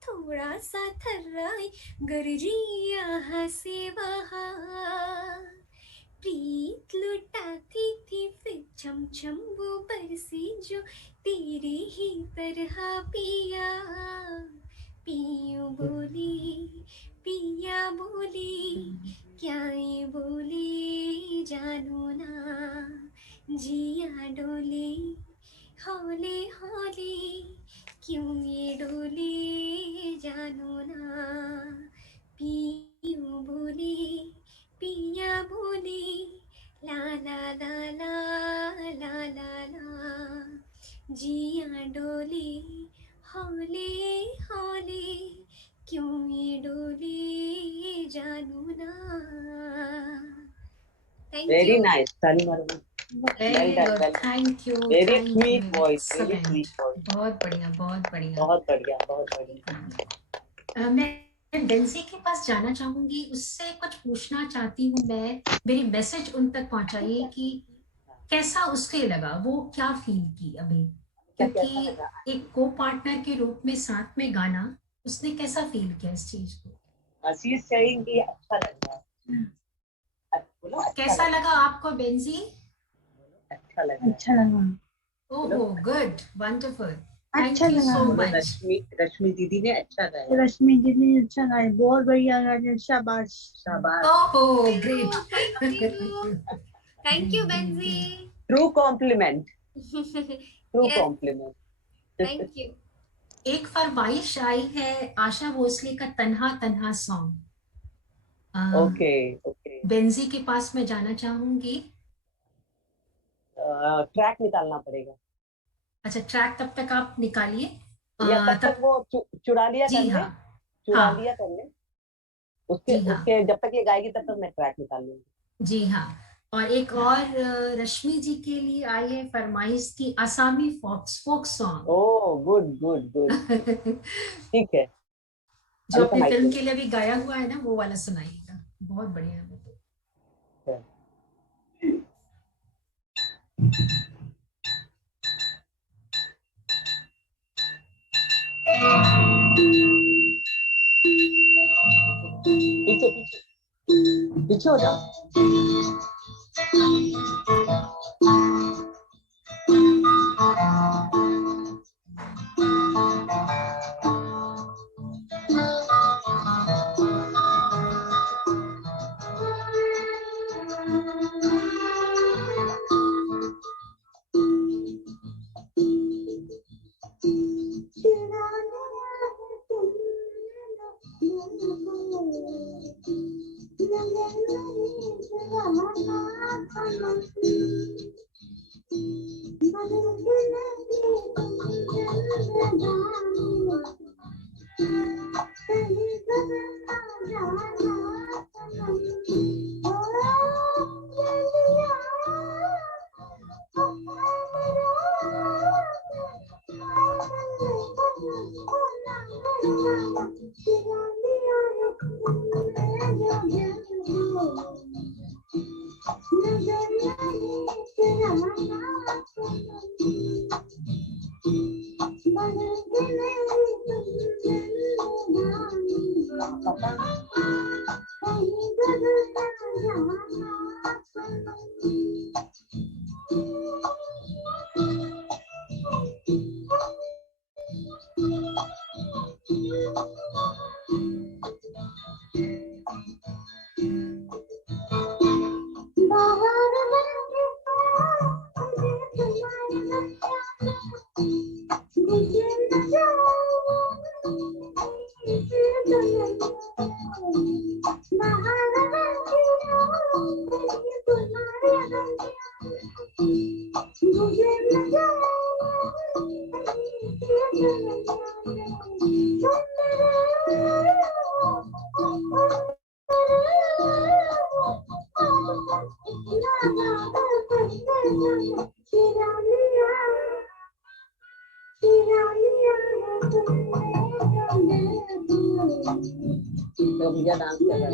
थोड़ा सा थर्राई गरजी यहाँ से वहाँ प्रीत लुटाती थी फिर छम छम वो बरसी जो तेरी ही तरह पिया पियूं बोली पिया बोली क्या ये बोली जानू ना जिया डोली हौले हौले क्यों ये डोली जानू ना पियूं बोली पिया बोली ला ला ला ला ला ला ला जिया डोली हौले हौले क्यों ये डोली जानू ना Very nice, Tani Marma. Very done, good, well done. Thank you. Very sweet voice, very sweet voice. बहुत बढ़िया बहुत बढ़िया। बहुत बढ़िया, बहुत बढ़िया। मैं डेंजी के पास जाना चाहूंगी, उससे कुछ पूछना चाहती हूँ मैं। मेरी मैसेज उन तक पहुंचाइए कि कैसा उसके लगा, वो क्या फील की अभी, क्योंकि एक को पार्टनर के रूप में साथ में गाना, उसने कैसा फील किया इस चीज को? She is saying कि अच्छा लग रहा है। बोलो कैसा लगा आपको बेंजी? अच्छा लगा। अच्छा लगा। ओहो, गुड, वंडरफुल, थैंक अच्छा यू लगा। सो बोलो मच। रश्मि दीदी ने अच्छा गाया। रश्मि जी ने अच्छा गाया, बहुत बढ़िया गाया, शाबाश। शाबाश। ओहो, great. Thank you Benji. True compliment. True Yes, compliment. thank you. एक फरमाइश आई है आशा भोसले का तन्हा तन्हा सॉन्ग। ओके ओके, बेंजी के पास मैं जाना चाहूंगी। ट्रैक निकालना पड़ेगा अच्छा, ट्रैक तब तक आप निकालिए। या तब तक तब वो चुरा लिया जी कर ले, हाँ, चुरा हाँ लिया कर ले। उसके जी हाँ, उसके जब तक ये गाएगी तब तक मैं ट्रैक निकाल लूंगी। जी हाँ। और एक और रश्मि जी के लिए आई है फरमाइश की असामी फोक सॉन्ग। ओ गुड गुड गुड, ठीक है, जो अभी अपनी सुनाई फिल्म दे। के लिए भी गाया हुआ है ना, वो वाला सुनाइएगा, बहुत बढ़िया है वो तो। पीछे पीछे पीछे हो जाओ। तो भैया डांस कर रहा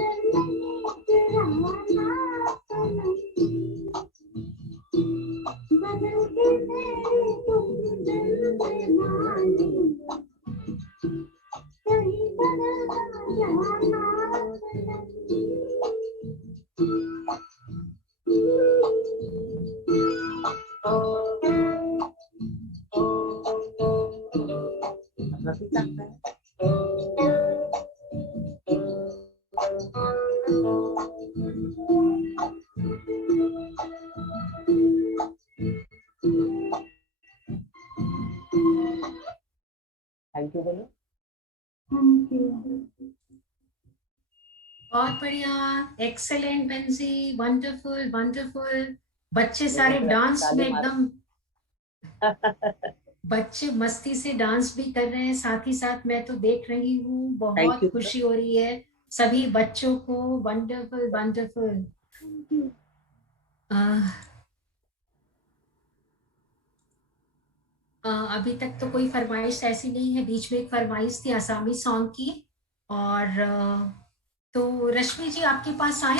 थैंक यू बोलो। बहुत बढ़िया, एक्सेलेंट बेंजी, वंडरफुल वंडरफुल। बच्चे सारे डांस में ताली मारो। एकदम, बच्चे मस्ती से डांस भी कर रहे हैं, साथ ही साथ मैं तो देख रही हूँ, थैंक बहुत यू खुशी हो रही है सभी बच्चों को। Wonderful wonderful. अभी तक तो कोई फरमाइश ऐसी नहीं है, बीच में एक फरमाइश थी आसामी सॉन्ग की। और तो रश्मि जी आपके पास आए,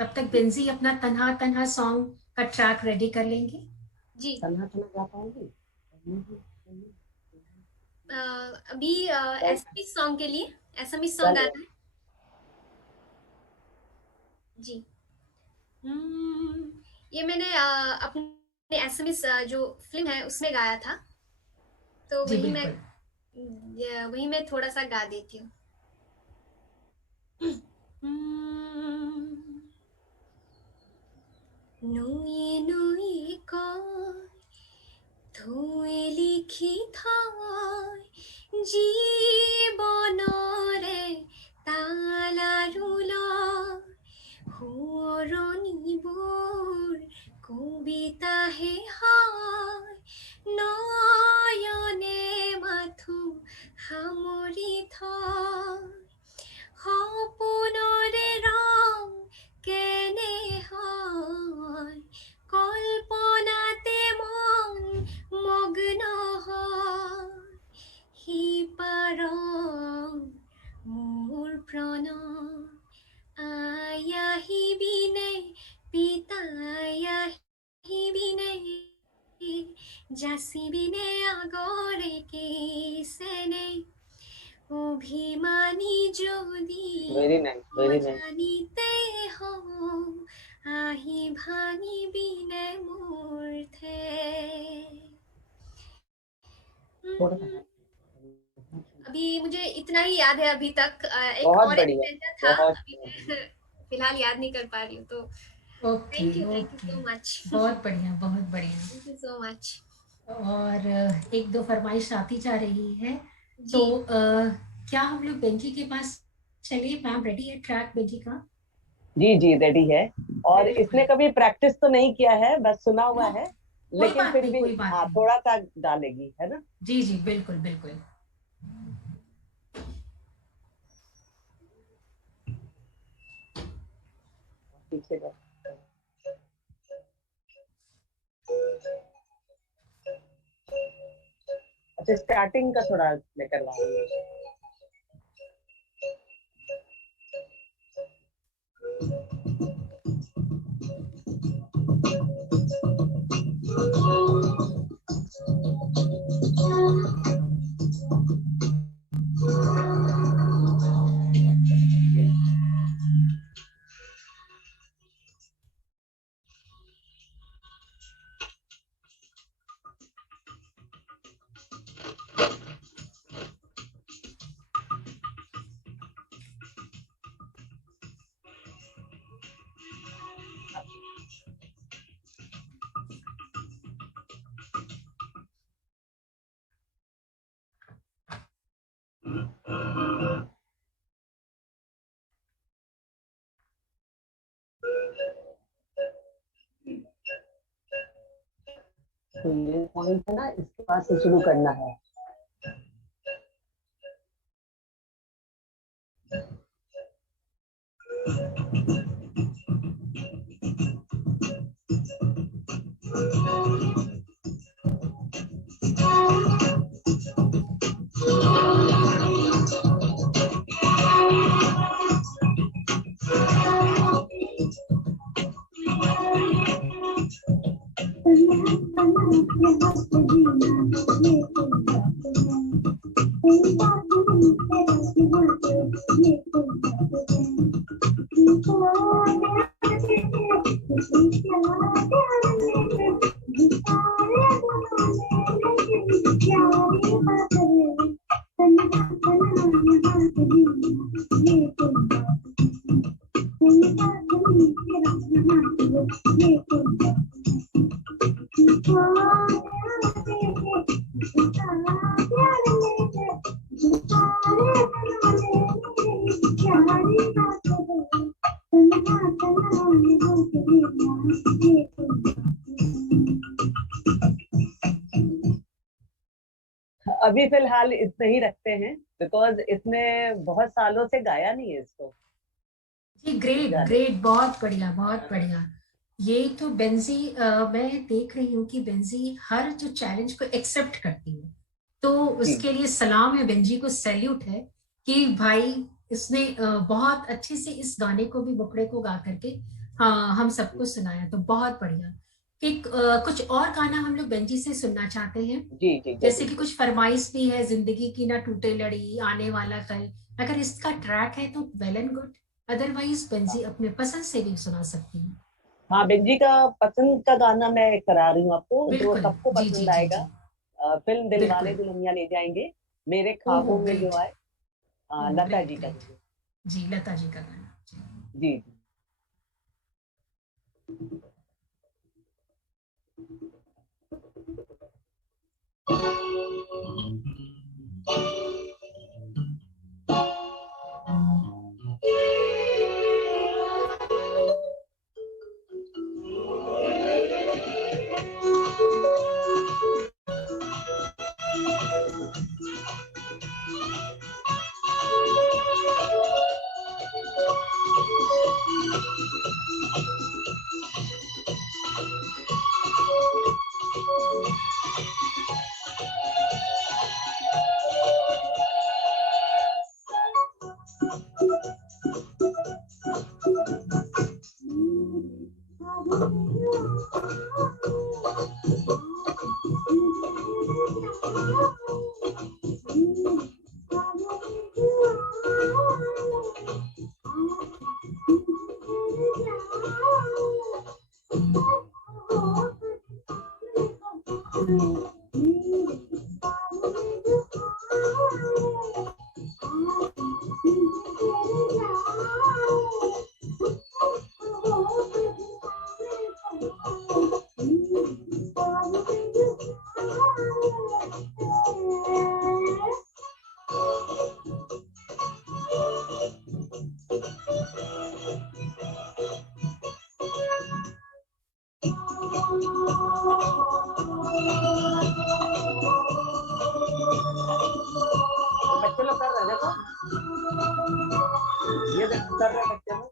तब तक बेंजी अपना तन्हा तन्हा सॉन्ग का ट्रैक रेडी कर लेंगे। जी तन्हा तन्हा गा पाओगी? अभी एसपी सॉन्ग के लिए एसएमएस सॉन्ग गाने गाना है जी। ये मैंने अपने एसएमएस जो फिल्म है उसमें गाया था, तो जी बिल्कुल। वही मैं थोड़ा सा गा देती हूँ। हम्म, নুয়ে নুয়ে কয় থৈ লিখি থয় জীৱনৰে তাল আৰু লয় সোঁৱৰণিবোৰ কবিতাহে হয় নয়নে মাথো সামৰি থয় সপোনৰে ৰং কেনে হয় কল্পনাতে মন মগ্ন হয় সিপাৰৰ মোৰ প্ৰণয় আই আহিবিনে পিতাই আহিবিনে যাচিবিনে আগৰে কেছেনে অভিমানী যদি Very nice, very nice. অজানিতে হওঁ আহি ভাঙিবিনে মোৰ ঠেং। थोड़ा सा। अभी मुझे इतना ही याद है अभी तक एक बहुत और बढ़िया, स्टैंजा था बहुत अभी मैं फिलहाल याद नहीं कर पा रही हूँ तो okay thank you okay, so much बहुत बढ़िया बहुत बढ़िया। थैंक यू सो मच और एक दो फरमाइश आती जा रही है, जी तो क्या हम लोग बेंजी के पास चलिए? मैम रेडी है ट्रैक बेंजी का? जी जी रेडी है। और बिल्कुल। इसने कभी प्रैक्टिस तो नहीं किया है, बस सुना हुआ नो, है, कोई लेकिन बात फिर नहीं, भी कोई बात हाँ नहीं। थोड़ा सा डालेगी, है ना? जी जी बिल्कुल बिल्कुल। पीछे का। अच्छा, स्टार्टिंग का थोड़ा मैं करवा रही हूँ। तो ये पॉइंट है ना, इसके पास से शुरू करना है। अभी फिलहाल इतना ही रखते हैं, बिकॉज इसने बहुत सालों से गाया नहीं है इसको। जी ग्रेट ग्रेट, बहुत बढ़िया बहुत बढ़िया। ये तो बेंजी, मैं देख रही हूँ कि बेंजी हर जो चैलेंज को एक्सेप्ट करती है, तो उसके लिए सलाम है, बेंजी को सैल्यूट है कि भाई इसने बहुत अच्छे से इस गाने को भी मुखड़े को गा करके हाँ हम सबको सुनाया, तो बहुत बढ़िया। कि कुछ और गाना हम लोग बेंजी से सुनना चाहते हैं। जी जी जैसे कि कुछ फरमाइश भी है, जिंदगी की ना टूटे लड़ी, आने वाला कल, अगर इसका ट्रैक है तो well and good, otherwise Benji अपने पसंद से भी सुना सकती है। हाँ, बेंजी का पसंद का गाना मैं करा रही हूँ आपको, जो बिल्कुल सबको जी जी पसंद जी आएगा। जी फिल्म दिलवाले बिल्कुल। दुल्हनिया ले जाएंगे, मेरे ओहो ख्वाबों में जो ग्रेट, आए, ओह लता ग्रेट जी का ग्रेट। जो। जी लता जी का गाना। जी जी। बच्चे लोग कर रहे हैं, देखो ये कर रहे हैं बच्चे लोग।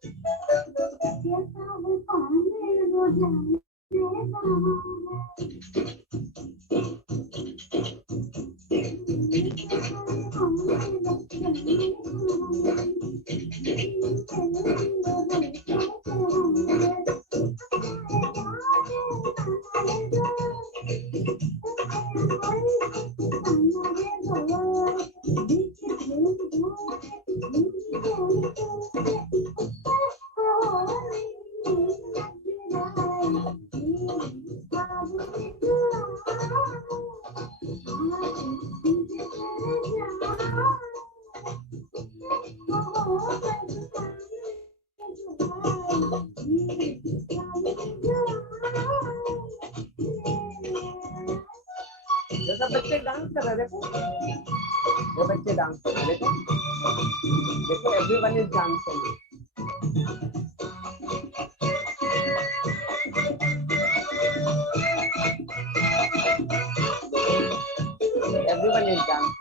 जैसा बच्चे डांस कर रहे हैं, देखो ये बच्चे डांस कर रहे हैं, देखो देखो everyone is dancing. Everyone is dancing.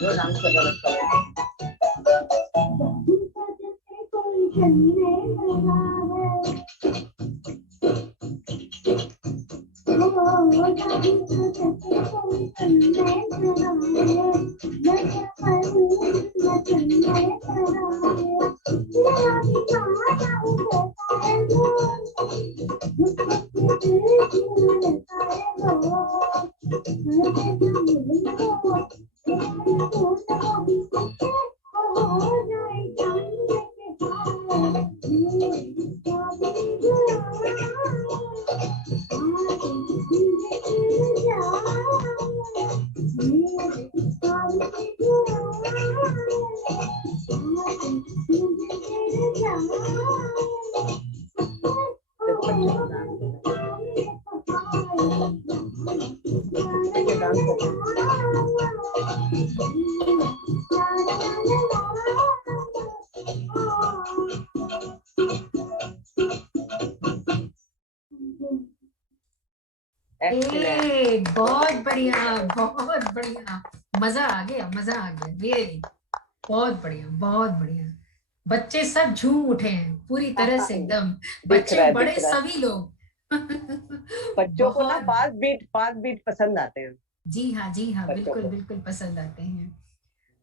जो डांस कर रहा है बहुत बढ़िया, बहुत बढ़िया, मजा आ गया, मजा आ गया, रियली बहुत बढ़िया, बहुत बढ़िया। बच्चे सब झूम उठे हैं पूरी तरह से एकदम, बच्चे बड़े सभी लोग। बच्चों को ना फास्ट बीट पसंद आते हैं। जी हाँ, जी हाँ, बिल्कुल बिल्कुल पसंद आते हैं।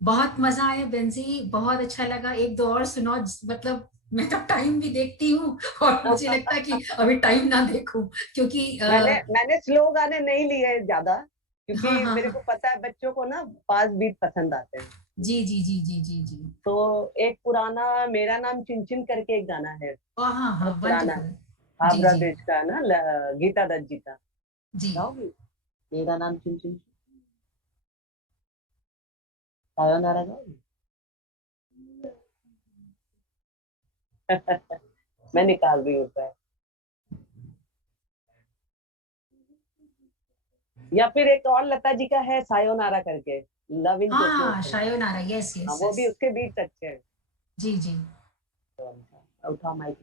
बहुत मजा आया बेंजी, बहुत अच्छा लगा। एक दो और सुनाओ, मतलब मैं तो टाइम भी देखती हूँ और मुझे लगता है कि अभी टाइम ना देखूं, क्योंकि मैंने स्लो गाने नहीं लिए ज्यादा, क्योंकि हाँ, हाँ, मेरे को पता है बच्चों को ना फास्ट बीट पसंद आते हैं। जी जी जी जी जी जी। तो एक पुराना मेरा नाम चिनचिन करके एक गाना है, हाँ हाँ, पुराना जी हावड़ा जी देश का ना, गीता दत्त जी का। जी। गाओगी? मेरा नाम चिनचिन, सायोनारा गाओगी? मैं निकाल रही हूँ पैर। या फिर एक और लता जी का है सायोनारा करके, लव इन हाँ, शायोनारा, यस यस वो भी यस, उसके बीट्स अच्छे हैं। जी जी। उठा माइक।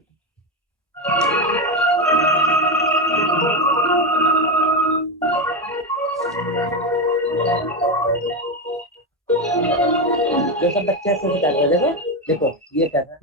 जो सब बच्चे ऐसे कर रहे हैं, देखो देखो ये कर रहा है।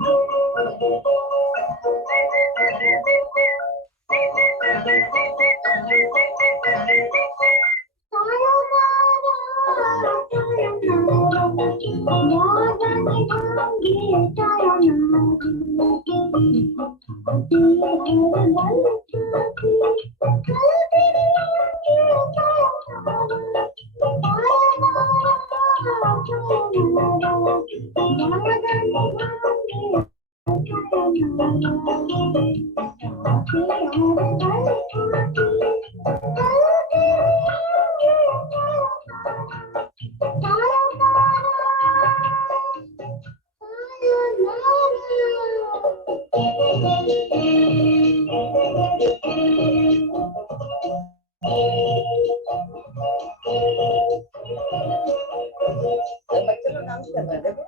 बच्चे लोग डांस कर रहे हैं, देखो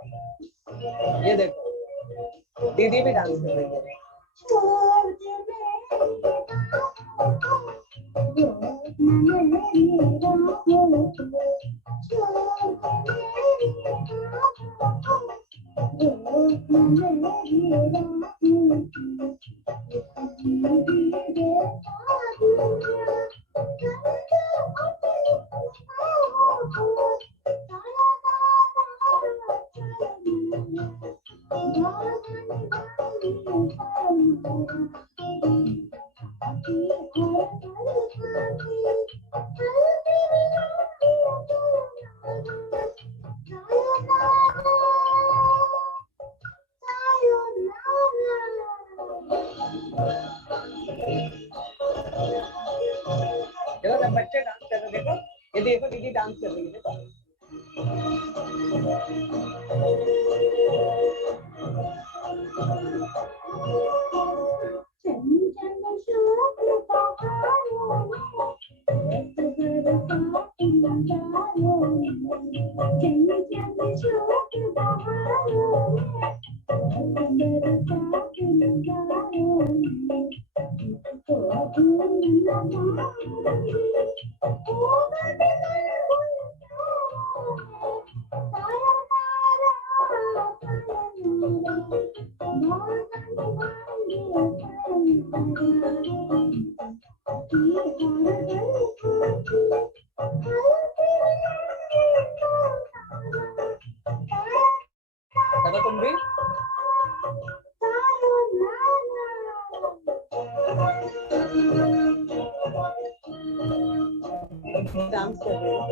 ये देखो दीदी भी डांस कर रही है। देखो सब बच्चे डांस कर रहे हैं, देखो ये देखो दीदी डांस कर रही है, देखो करो तुम भी डांस कर रहे हो।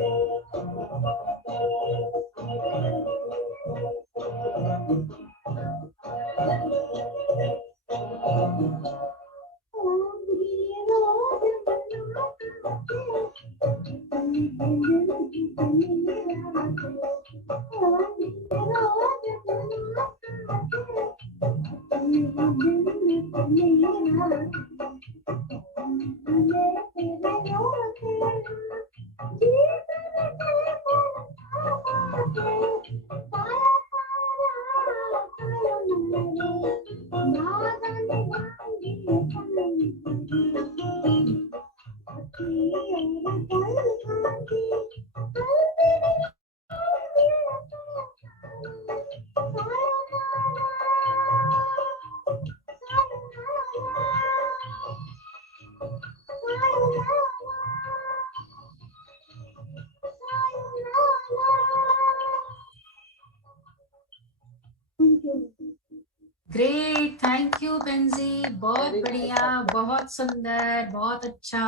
ग्रेट, थैंक यू बेंजी, बहुत बढ़िया, बहुत सुंदर, बहुत अच्छा।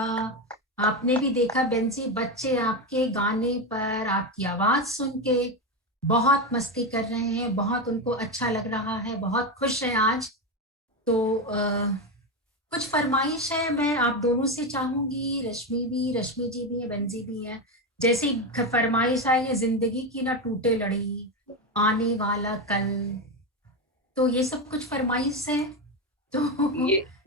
आपने भी देखा बेंजी, बच्चे आपके गाने पर, आपकी आवाज सुन के बहुत मस्ती कर रहे हैं, बहुत उनको अच्छा लग रहा है, बहुत खुश हैं आज। तो कुछ फरमाइश है, मैं आप दोनों से चाहूंगी, रश्मि जी भी है, बेंजी भी है। जैसे फरमाइश आई है, जिंदगी की ना टूटे लड़ी, आने वाला कल, तो ये सब कुछ फरमाइश है। तो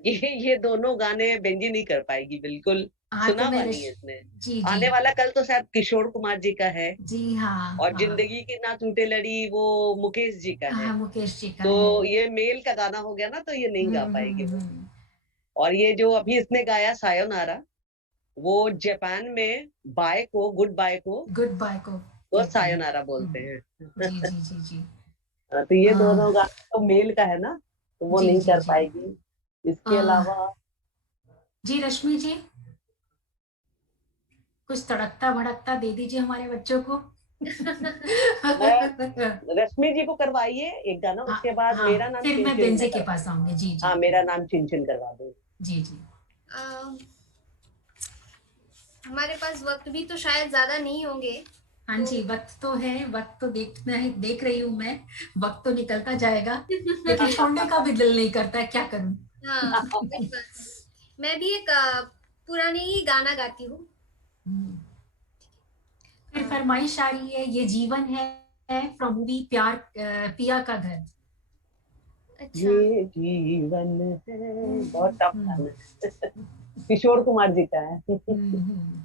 ये दोनों गाने बेंजी नहीं कर पाएगी बिल्कुल। हाँ, सुना तो हुआ मैं नहीं है इसने। जी आने जी वाला कल तो शायद किशोर कुमार जी का है, जी हाँ और हाँ जिंदगी की ना टूटे लड़ी वो मुकेश जी का है। हाँ, मुकेश जी का तो है। ये मेल का गाना हो गया ना, तो ये नहीं गा पाएगी वो। हम्म। और ये जो अभी इसने गाया सायोनारा, वो जापान में बाय को, गुड बाय को, गुड बाय को वो कहते हैं। सायोनारा बोलते हैं। जी जी जी जी। तो ये आ, दोनों गाना तो मेल का है ना, तो वो जी नहीं जी कर जी। पाएगी। इसके आ, अलावा जी रश्मि जी, कुछ तड़कता भड़कता दे दीजिए हमारे बच्चों को। मैं रश्मि जी को करवाइए एक गाना, हाँ उसके बाद हाँ, मेरा नाम फिर मैं चिनचिन बेंजे में के करवा पास दूँ। आऊंगी। जी जी हाँ, मेरा नाम चिनचिन करवा दो। जी जी। हमारे पास वक्त भी तो शायद ज्यादा नहीं होंगे। हाँ जी, वक्त तो है, वक्त तो देखना है, देख रही हूँ मैं। वक्त तो निकलता जाएगा, लेकिन छोड़ने का भी दिल नहीं करता है, क्या करूँ। हाँ, वही बात है। मैं भी एक पुरानी ही गाना गाती हूँ। फिर अ, फरमाइश आ रही है, ये जीवन है फ्रॉम मूवी प्यार, पिया का घर। अच्छा। ये जीवन है, बहुत टफ हम्म, गाना है। किशोर कुमार जी का है। हम्म।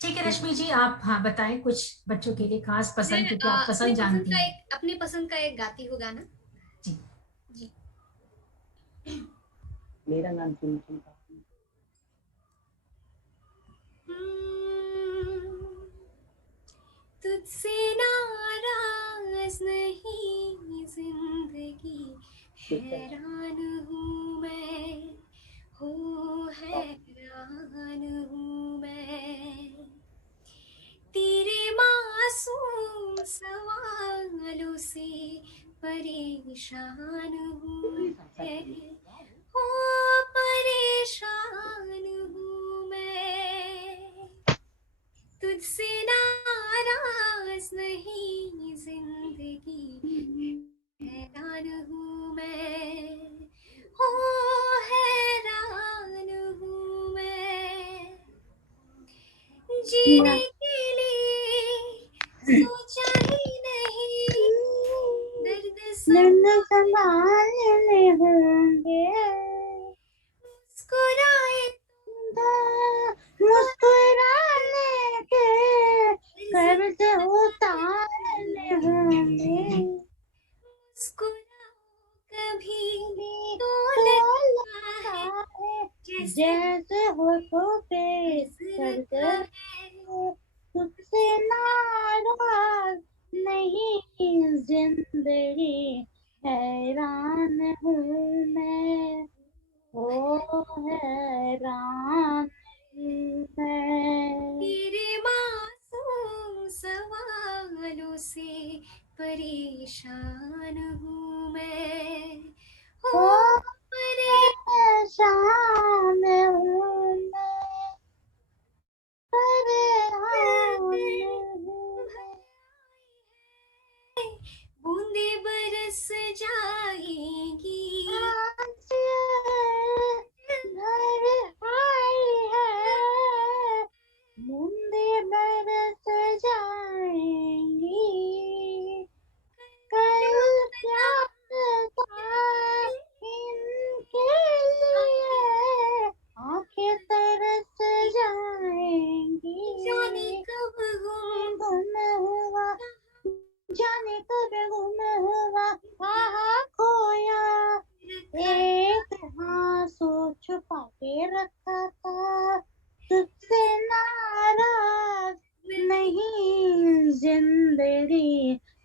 ठीक है रश्मि जी, आप हाँ बताएं कुछ बच्चों के लिए खास मैं पसंद, क्योंकि आप पसंद जानती हैं। अपनी पसंद का एक गाती हूँ गाना। जी जी। मेरा नाम चिनचिन था। तुझसे नाराज नहीं जिंदगी, हैरान हूँ मैं, हो हैरान हूँ मैं, तेरे मासूम सवालों से परेशान हूँ मैं, हो परेशान हूँ मैं, तुझसे नाराज नहीं जिंदगी, हैरान हूँ मैं, हो हैरान हूँ मैं, जीने के लिए सोचा ही नहीं, दर्द नन्द संभालने होंगे, मुस्कुराए मुस्कुराने के कर्ज उतारने होंगे, मुस्कुराओ कभी तो तो लगता है लगता है जैसे जैसे होठों पे हसरत है। तुझसे नाराज नहीं जिंदगी, हैरान हूँ मैं, ओ हैरान हूँ मैं। तेरे मासूम सवालों से परेशान हूँ मैं, हो ओ परेशान परेशान हूँ मैं, परेशान हूँ मैं। बूंदे बरस जाएंगी, आज घर आई है, बूंदे बरस जाएंगी, कल क्या था इनके लिए, आंखें तरस जाएंगी, जाने कब गुम हुआ, जाने कब गुम हुआ, कहाँ खोया, एक आंसू छुपा के रखा था, तुझसे नाराज नहीं जिंदगी,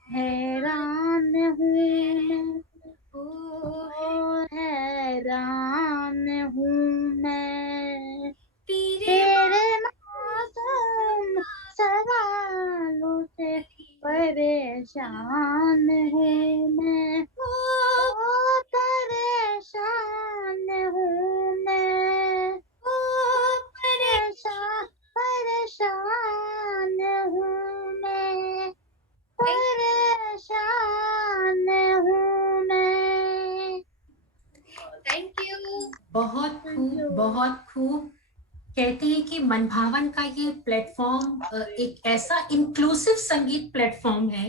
हैरान हूँ मैं, ओ हैरान हूँ मैं, तेरे मासूम सवालों से परेशान हूँ मैं, ओ परेशान हूँ मैं, ओ परेशान परेशान हूँ मैं, परेशान हूँ मैं। Thank you. बहुत खूब, बहुत खूब। कहते हैं कि मनभावन का ये प्लेटफॉर्म एक ऐसा इंक्लूसिव संगीत प्लेटफॉर्म है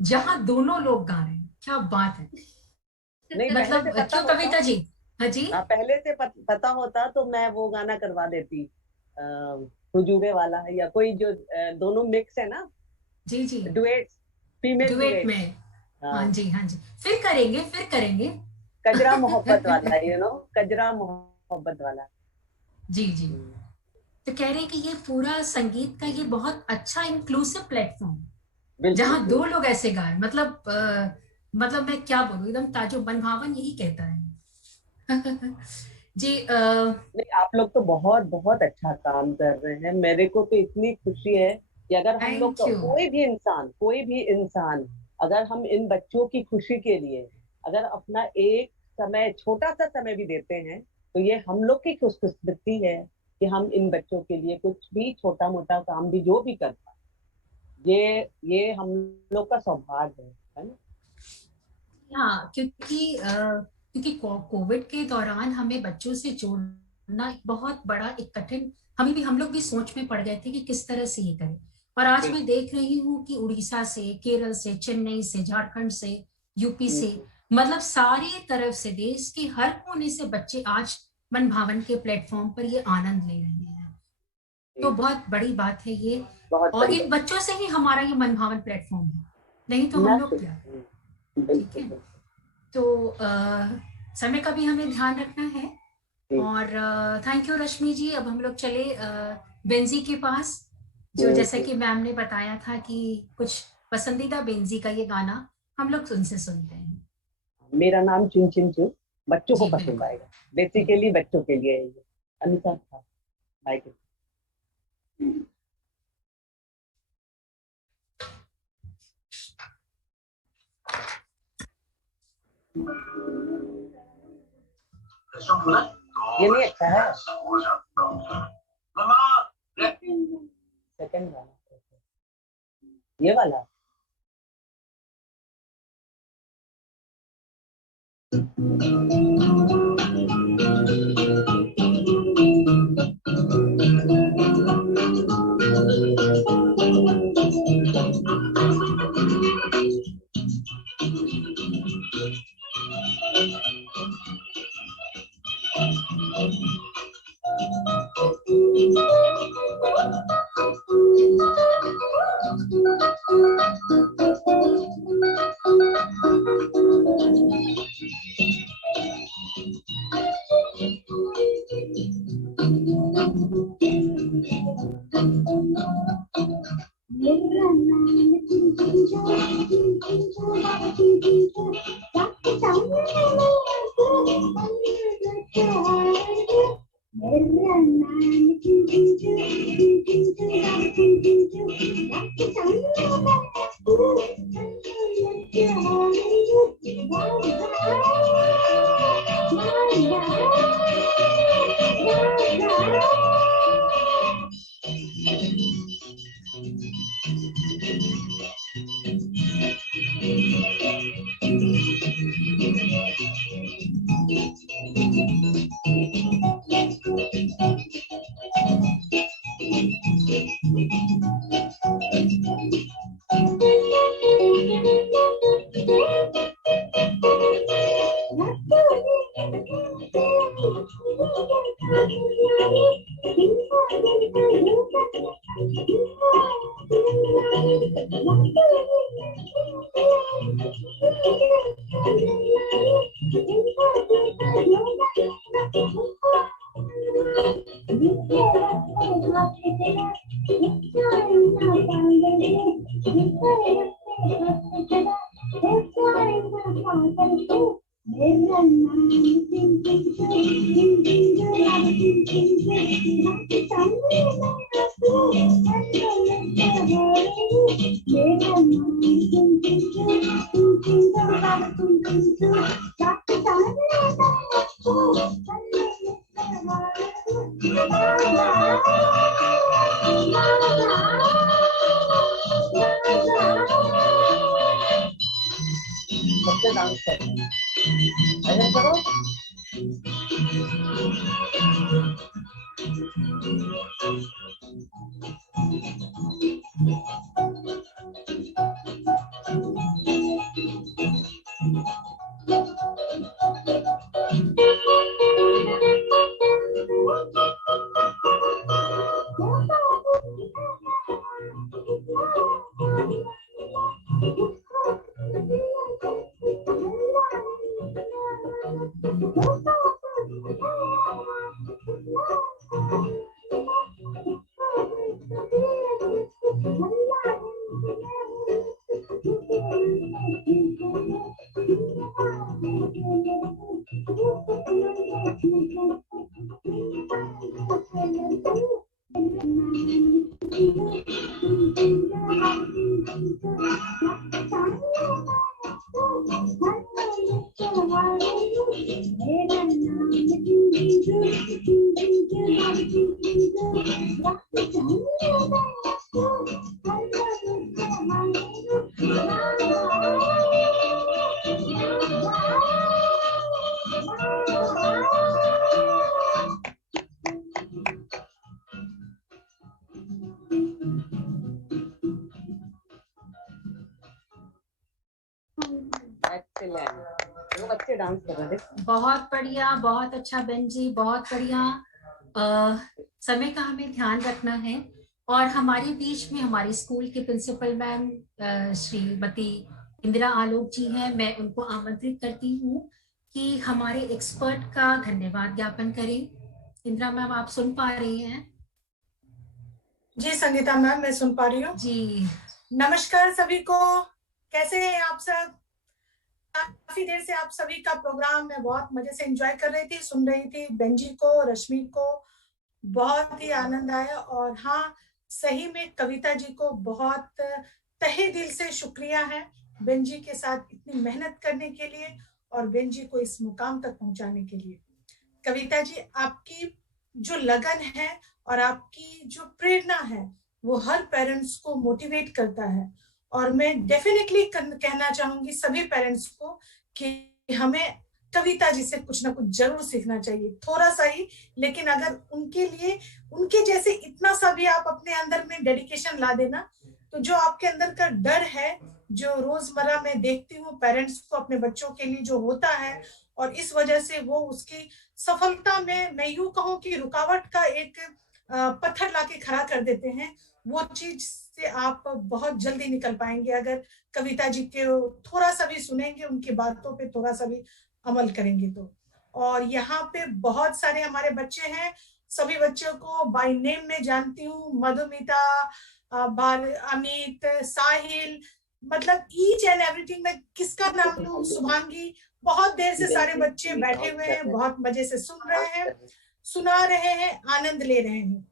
जहां दोनों लोग गा रहे हैं। क्या बात है। नहीं, पहले मतलब से खत्म क्यों होता। कविता जी, हाँ जी पहले से पता होता तो मैं वो गाना करवा देती, हुजूबे वाला है या कोई जो दोनों मिक्स है ना, जी जी डुएट्स, फीमेल डुएट डुएट्स। में। हाँ हाँ, जी हाँ जी, फिर करेंगे फिर करेंगे। कजरा मोहब्बत वाला, कजरा मोहब्बत वाला। जी जी। तो कह रहे हैं कि ये पूरा संगीत का ये बहुत अच्छा इंक्लूसिव प्लेटफॉर्म, बिल्कुल जहां दो लोग ऐसे गाए, मतलब मतलब मैं क्या बोलूं, एकदम ताजो बनभावन यही कहता है। जी नहीं, आप लोग तो बहुत बहुत अच्छा काम कर रहे हैं। मेरे को तो इतनी खुशी है कि अगर हम लोग थैंक यू। कोई भी इंसान, अगर हम इन बच्चों की खुशी के लिए अगर अपना एक समय, छोटा सा समय भी देते हैं, तो ये हम लोग की खुशकिस्मती है कि हम इन बच्चों के लिए कुछ भी छोटा मोटा काम भी जो भी कर पाए। ये हम लोग का सौभाग्य है ना। हाँ क्योंकि कोविड के दौरान हमें बच्चों से जोड़ना एक बहुत बड़ा एक कठिन, हम लोग भी सोच में पड़ गए थे कि किस तरह से ये करें। और आज मैं देख रही हूँ कि उड़ीसा से, केरल से, चेन्नई से, झारखंड से, यूपी से, मतलब सारी तरफ से, देश के हर कोने से बच्चे आज मन भावन के प्लेटफॉर्म पर ये आनंद ले रहे हैं। तो बहुत बड़ी बात है ये। बहुत और बड़ी इन बात। बच्चों से ही हमारा ये मन भावन प्लेटफॉर्म है, नहीं तो हम लोग क्या। ठीक बिल्कुल है। बिल्कुल। तो समय का भी हमें ध्यान रखना है। जी। और थैंक यू रश्मि जी। अब हम लोग चले बेंजी के पास, जो जैसे कि मैम ने बताया था कि कुछ पसंदीदा बेंजी का ये गाना हम लोग उनसे सुनते हैं। मेरा नाम चिन चिन चू, बच्चों को जी पसंद बिल्कुल। आएगा, बेसिकली बच्चों के लिए है ये। अमिताभ था भाई के। ये नहीं अच्छा है, सेकंड वाला, ये वाला। बच्चे डांस कर रहे हैं, ऐसा करो। वो बच्चे डांस कर रहे थे। बहुत बढ़िया, बहुत अच्छा बहन जी, बहुत बढ़िया। समय का हमें ध्यान रखना है और हमारे बीच में हमारी स्कूल के प्रिंसिपल मैम श्रीमती इंदिरा आलोक जी हैं। मैं उनको आमंत्रित करती हूँ कि हमारे एक्सपर्ट का धन्यवाद ज्ञापन करें। इंदिरा मैम, आप सुन पा रही हैं? जी संगीता मैम, मैं सुन पा रही हूँ जी। नमस्कार सभी को, कैसे हैं आप सब? काफी देर से आप सभी का प्रोग्राम मैं बहुत मजे से एंजॉय कर रही थी, सुन रही थी। बेंजी को, रश्मि को बहुत ही आनंद आया। और हाँ, सही में कविता जी को बहुत तहे दिल से शुक्रिया है बेंजी के साथ इतनी मेहनत करने के लिए और बेंजी को इस मुकाम तक पहुंचाने के लिए। कविता जी, आपकी जो लगन है और आपकी जो प्रेरणा है वो हर पेरेंट्स को मोटिवेट करता है। और मैं डेफिनेटली कहना चाहूंगी सभी पेरेंट्स को कि हमें कविता जी से कुछ ना कुछ जरूर सीखना चाहिए, थोड़ा सा ही, लेकिन अगर उनके लिए उनके जैसे इतना सा भी आप अपने अंदर में डेडिकेशन ला देना, तो जो आपके अंदर का डर है, जो रोजमर्रा में देखती हूँ पेरेंट्स को अपने बच्चों के लिए जो होता है और इस वजह से वो उसकी सफलता में, मैं यूं कहूँ कि रुकावट का एक पत्थर लाके खड़ा कर देते हैं, वो चीज से आप बहुत जल्दी निकल पाएंगे अगर कविता जी के थोड़ा सा भी सुनेंगे, उनकी बातों पे थोड़ा सा भी अमल करेंगे तो। और यहाँ पे बहुत सारे हमारे बच्चे हैं, सभी बच्चों को बाय नेम में जानती हूँ, मधुमिता, अमित, साहिल, मतलब ईच एंड एवरीथिंग। मैं किसका नाम लूं, शुभांगी, बहुत देर से सारे बच्चे बैठे हुए हैं, बहुत मजे से सुन रहे हैं, सुना रहे हैं, आनंद ले रहे हैं।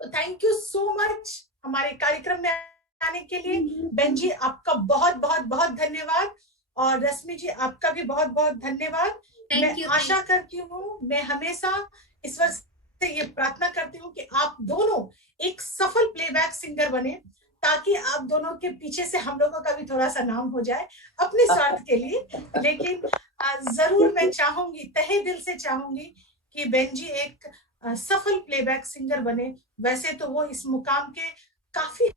तो थैंक यू सो मच हमारे कार्यक्रम में आने के लिए। बेन जी, आपका बहुत बहुत बहुत धन्यवाद और रश्मि जी, आपका भी बहुत बहुत धन्यवाद। मैं आशा करती हूँ, मैं हमेशा ईश्वर से ये प्रार्थना करती हूँ कि आप दोनों एक सफल प्लेबैक सिंगर बने, ताकि आप दोनों के पीछे से हम लोगों का भी थोड़ा सा नाम हो जाए अपने स्वार्थ के लिए। लेकिन जरूर मैं चाहूंगी, तहे दिल से चाहूंगी कि बेन जी एक सफल प्लेबैक सिंगर बने। वैसे तो वो इस मुकाम के काफी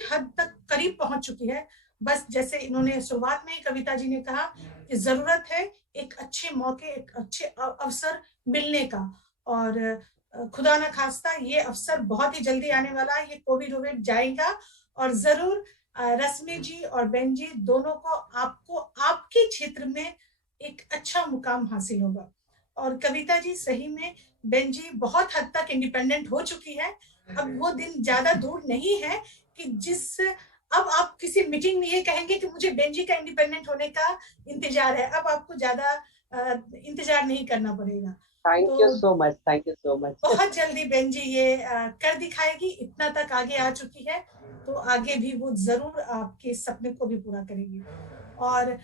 हद तक करीब पहुंच चुकी है, बस जैसे इन्होंने शुरुआत में ही कविता जी ने कहा कि जरूरत है एक अच्छे मौके, एक अच्छे अवसर मिलने का। और खुदा ना खास्ता ये अवसर बहुत ही जल्दी आने वाला है, ये कोविड वोविड जाएगा और जरूर रश्मि जी और बेन जी दोनों को, आपको आपके क्षेत्र में एक अच्छा मुकाम हासिल होगा। और कविता जी, सही में बेन जी बहुत हद तक इंडिपेंडेंट हो चुकी है। अब वो दिन ज्यादा दूर नहीं है कि अब आप किसी मीटिंग में ये कहेंगे कि मुझे बेन जी का इंडिपेंडेंट होने का इंतजार है। अब आपको ज्यादा इंतजार नहीं करना पड़ेगा। Thank you so much, thank you so much. बहुत जल्दी बेन जी ये कर दिखाएगी, इतना तक आगे आ चुकी है, तो आगे भी वो जरूर आपके सपने को भी पूरा करेगी। और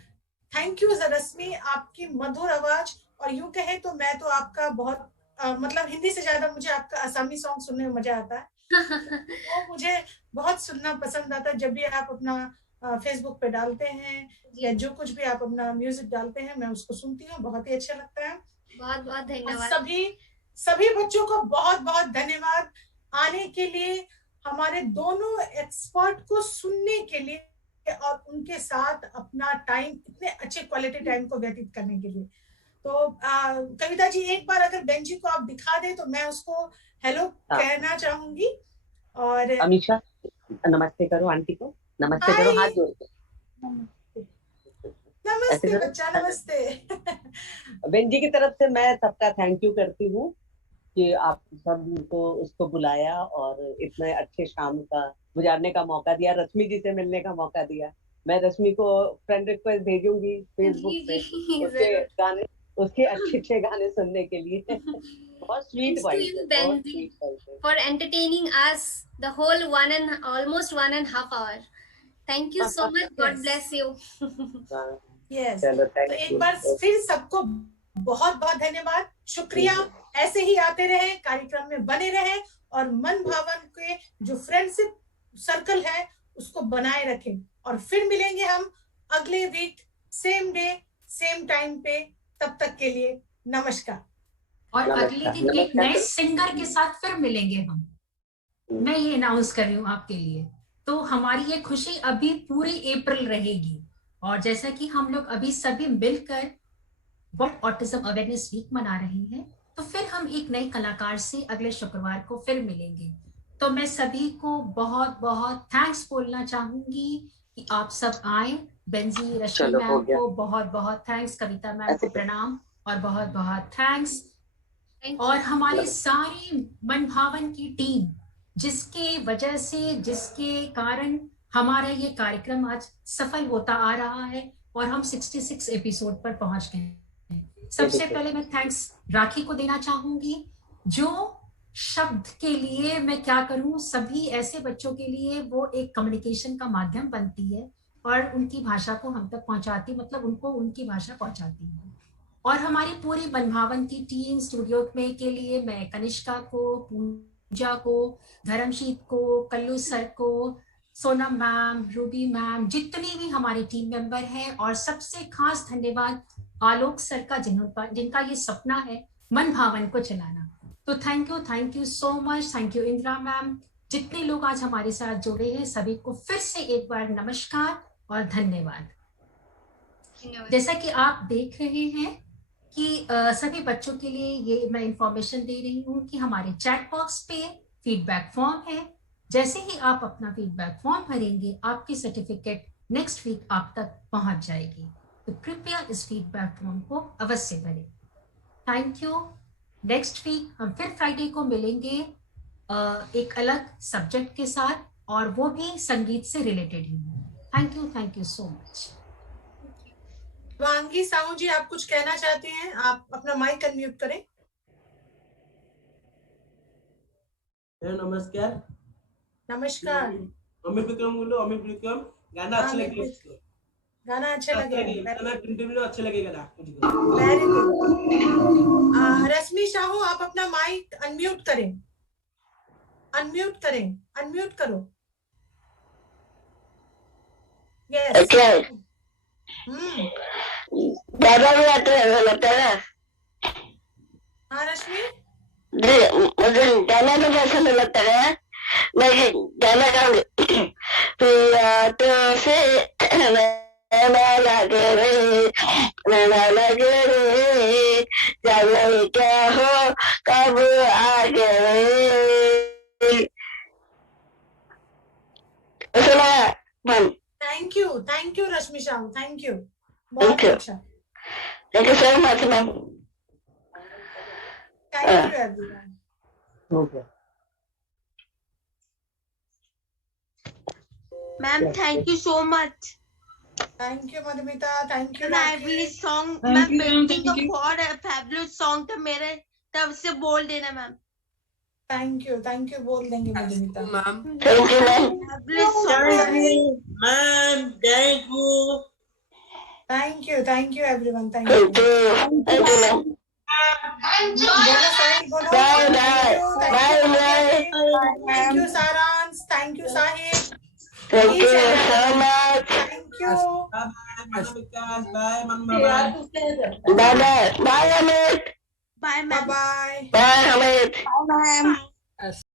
थैंक यू रश्मि, आपकी मधुर आवाज, और यूं कहे तो मैं तो आपका बहुत मतलब हिंदी से ज्यादा मुझे आपका असमी सॉन्ग सुनने में मजा आता है। वो मुझे बहुत सुनना पसंद आता है, जब भी आप अपना फेसबुक पे डालते हैं या जो कुछ भी आप अपना म्यूजिक डालते हैं, मैं उसको सुनती हूँ, बहुत ही अच्छा लगता है। बहुत बहुत धन्यवाद। सभी बच्चों को बहुत बहुत धन्यवाद आने के लिए, हमारे दोनों एक्सपर्ट को सुनने के लिए और उनके साथ अपना टाइम, इतने अच्छे क्वालिटी टाइम को व्यतीत करने के लिए। तो कविता जी, एक बार अगर बेन जी को आप दिखा दे तो मैं उसको हेलो कहना चाहूंगी। और अमीशा, नमस्ते करो आंटी को, नमस्ते करो, हाथ जोड़ के। नमस्ते बच्चा, नमस्ते। बेन जी की तरफ से मैं सबका थैंक यू करती हूँ कि आप सबको उसको बुलाया और इतने अच्छे शाम का गुजारने का मौका दिया, रश्मि जी से मिलने का मौका दिया। मैं रश्मि को फ्रेंड रिक्वेस्ट भेजूंगी फेसबुक पे, उसके गाने, उसके अच्छे गाने सुनने के लिए। बहुत sweet voice for entertaining us the whole almost 1.5 hours. Thank you so much. God bless you. Yes. तो एक बार फिर सबको बहुत बहुत धन्यवाद, शुक्रिया। ऐसे ही आते रहे, कार्यक्रम में बने रहे और मन भावन के जो फ्रेंडशिप सर्कल है उसको बनाए रखें। और फिर मिलेंगे हम अगले week, same day same time पे। तब तक के लिए नमस्कार। और अगले दिन एक नए सिंगर के साथ फिर मिलेंगे हम, मैं ये अनाउंस कर रही हूँ आपके लिए। तो हमारी ये खुशी अभी पूरी अप्रैल रहेगी, और जैसा कि हम लोग अभी सभी मिलकर वर्ल्ड ऑटिज्म अवेयरनेस वीक मना रहे हैं, तो फिर हम एक नए कलाकार से अगले शुक्रवार को फिर मिलेंगे। तो मैं सभी को बहुत बहुत थैंक्स बोलना चाहूंगी कि आप सब आए। बेंजी, रश्मि मैम को बहुत बहुत थैंक्स, कविता मैम को प्रणाम और बहुत बहुत थैंक्स। और हमारी सारी मनभावन की टीम, जिसके वजह से, जिसके कारण हमारा ये कार्यक्रम आज सफल होता आ रहा है और हम 66 एपिसोड पर पहुंच गए हैं। सबसे पहले मैं थैंक्स राखी को देना चाहूंगी, जो शब्द के लिए मैं क्या करूं, सभी ऐसे बच्चों के लिए वो एक कम्युनिकेशन का माध्यम बनती है और उनकी भाषा को हम तक पहुंचाती, मतलब उनको उनकी भाषा पहुंचाती है। और हमारी पूरी मनभावन की टीम स्टूडियो में के लिए मैं कनिष्का को, पूजा को, धर्मशीत को, कल्लू सर को, सोनम मैम, रूबी मैम, जितनी भी हमारी टीम मेंबर हैं, और सबसे खास धन्यवाद आलोक सर का, जिनका ये सपना है मन भावन को चलाना। तो thank you so much. Thank you Indira ma'am. जितने लोग आज हमारे साथ जुड़े हैं सभी को फिर से एक बार नमस्कार और धन्यवाद। जैसा कि आप देख रहे हैं कि सभी बच्चों के लिए ये मैं इंफॉर्मेशन दे रही हूँ कि हमारे चैट बॉक्स पे फीडबैक फॉर्म है। जैसे ही आप अपना फीडबैक फॉर्म भरेंगे, आपकी सर्टिफिकेट नेक्स्ट वीक आप तक पहुंच जाएगी। तो कृपया इस फीडबैक फॉर्म को अवश्य भरें। Thank you. नेक्स्ट वीक हम फिर फ्राइडे को मिलेंगे एक अलग सब्जेक्ट के साथ, और वो भी संगीत से related he. Thank you so much. वांगी साहू जी, आप कुछ कहना चाहते हैं? आप अपना माइक अनम्यूट करें। नमस्कार। नमस्कार। अमित विक्रम बोलो। अमित विक्रम गाना अच्छा लगे, गाना अच्छा लगे, गाना इंटरव्यू अच्छा लगेगा मुझको। Very good. रश्मि साहू, आप अपना माइक अनम्यूट करें, अनम्यूट करो। यस। दादा भी आते हैं लगता है। हाँ रश्मि, मुझे गाना तो पसंद लगता है, मैं गाना गाऊंगी। तो से लगे रे, जाने क्या हो कब आ गए। Thank you Rashmi Sahu, thank you, बहुत अच्छा। Thank you so much ma'am. Thank you everyone. Ma'am, thank you so much. Thank you Madhumita, thank you Fabulous song, ma'am painting का बहुत fabulous song था, मेरे तरफ से बोल देना मैम। थैंक यू बोल देंगे Madhumita. Ma'am thank you ma'am. Fabulous song. Ma'am thank you everyone, thank you. Thank you ma'am. बोलो साहिल, बोलो। Bye bye. Thank you Saransh, thank you Sahil, thank you so much. Thank you. Bye bye bye bye Amit. Bye ma'am. Bye. Bye Amit. Bye ma'am.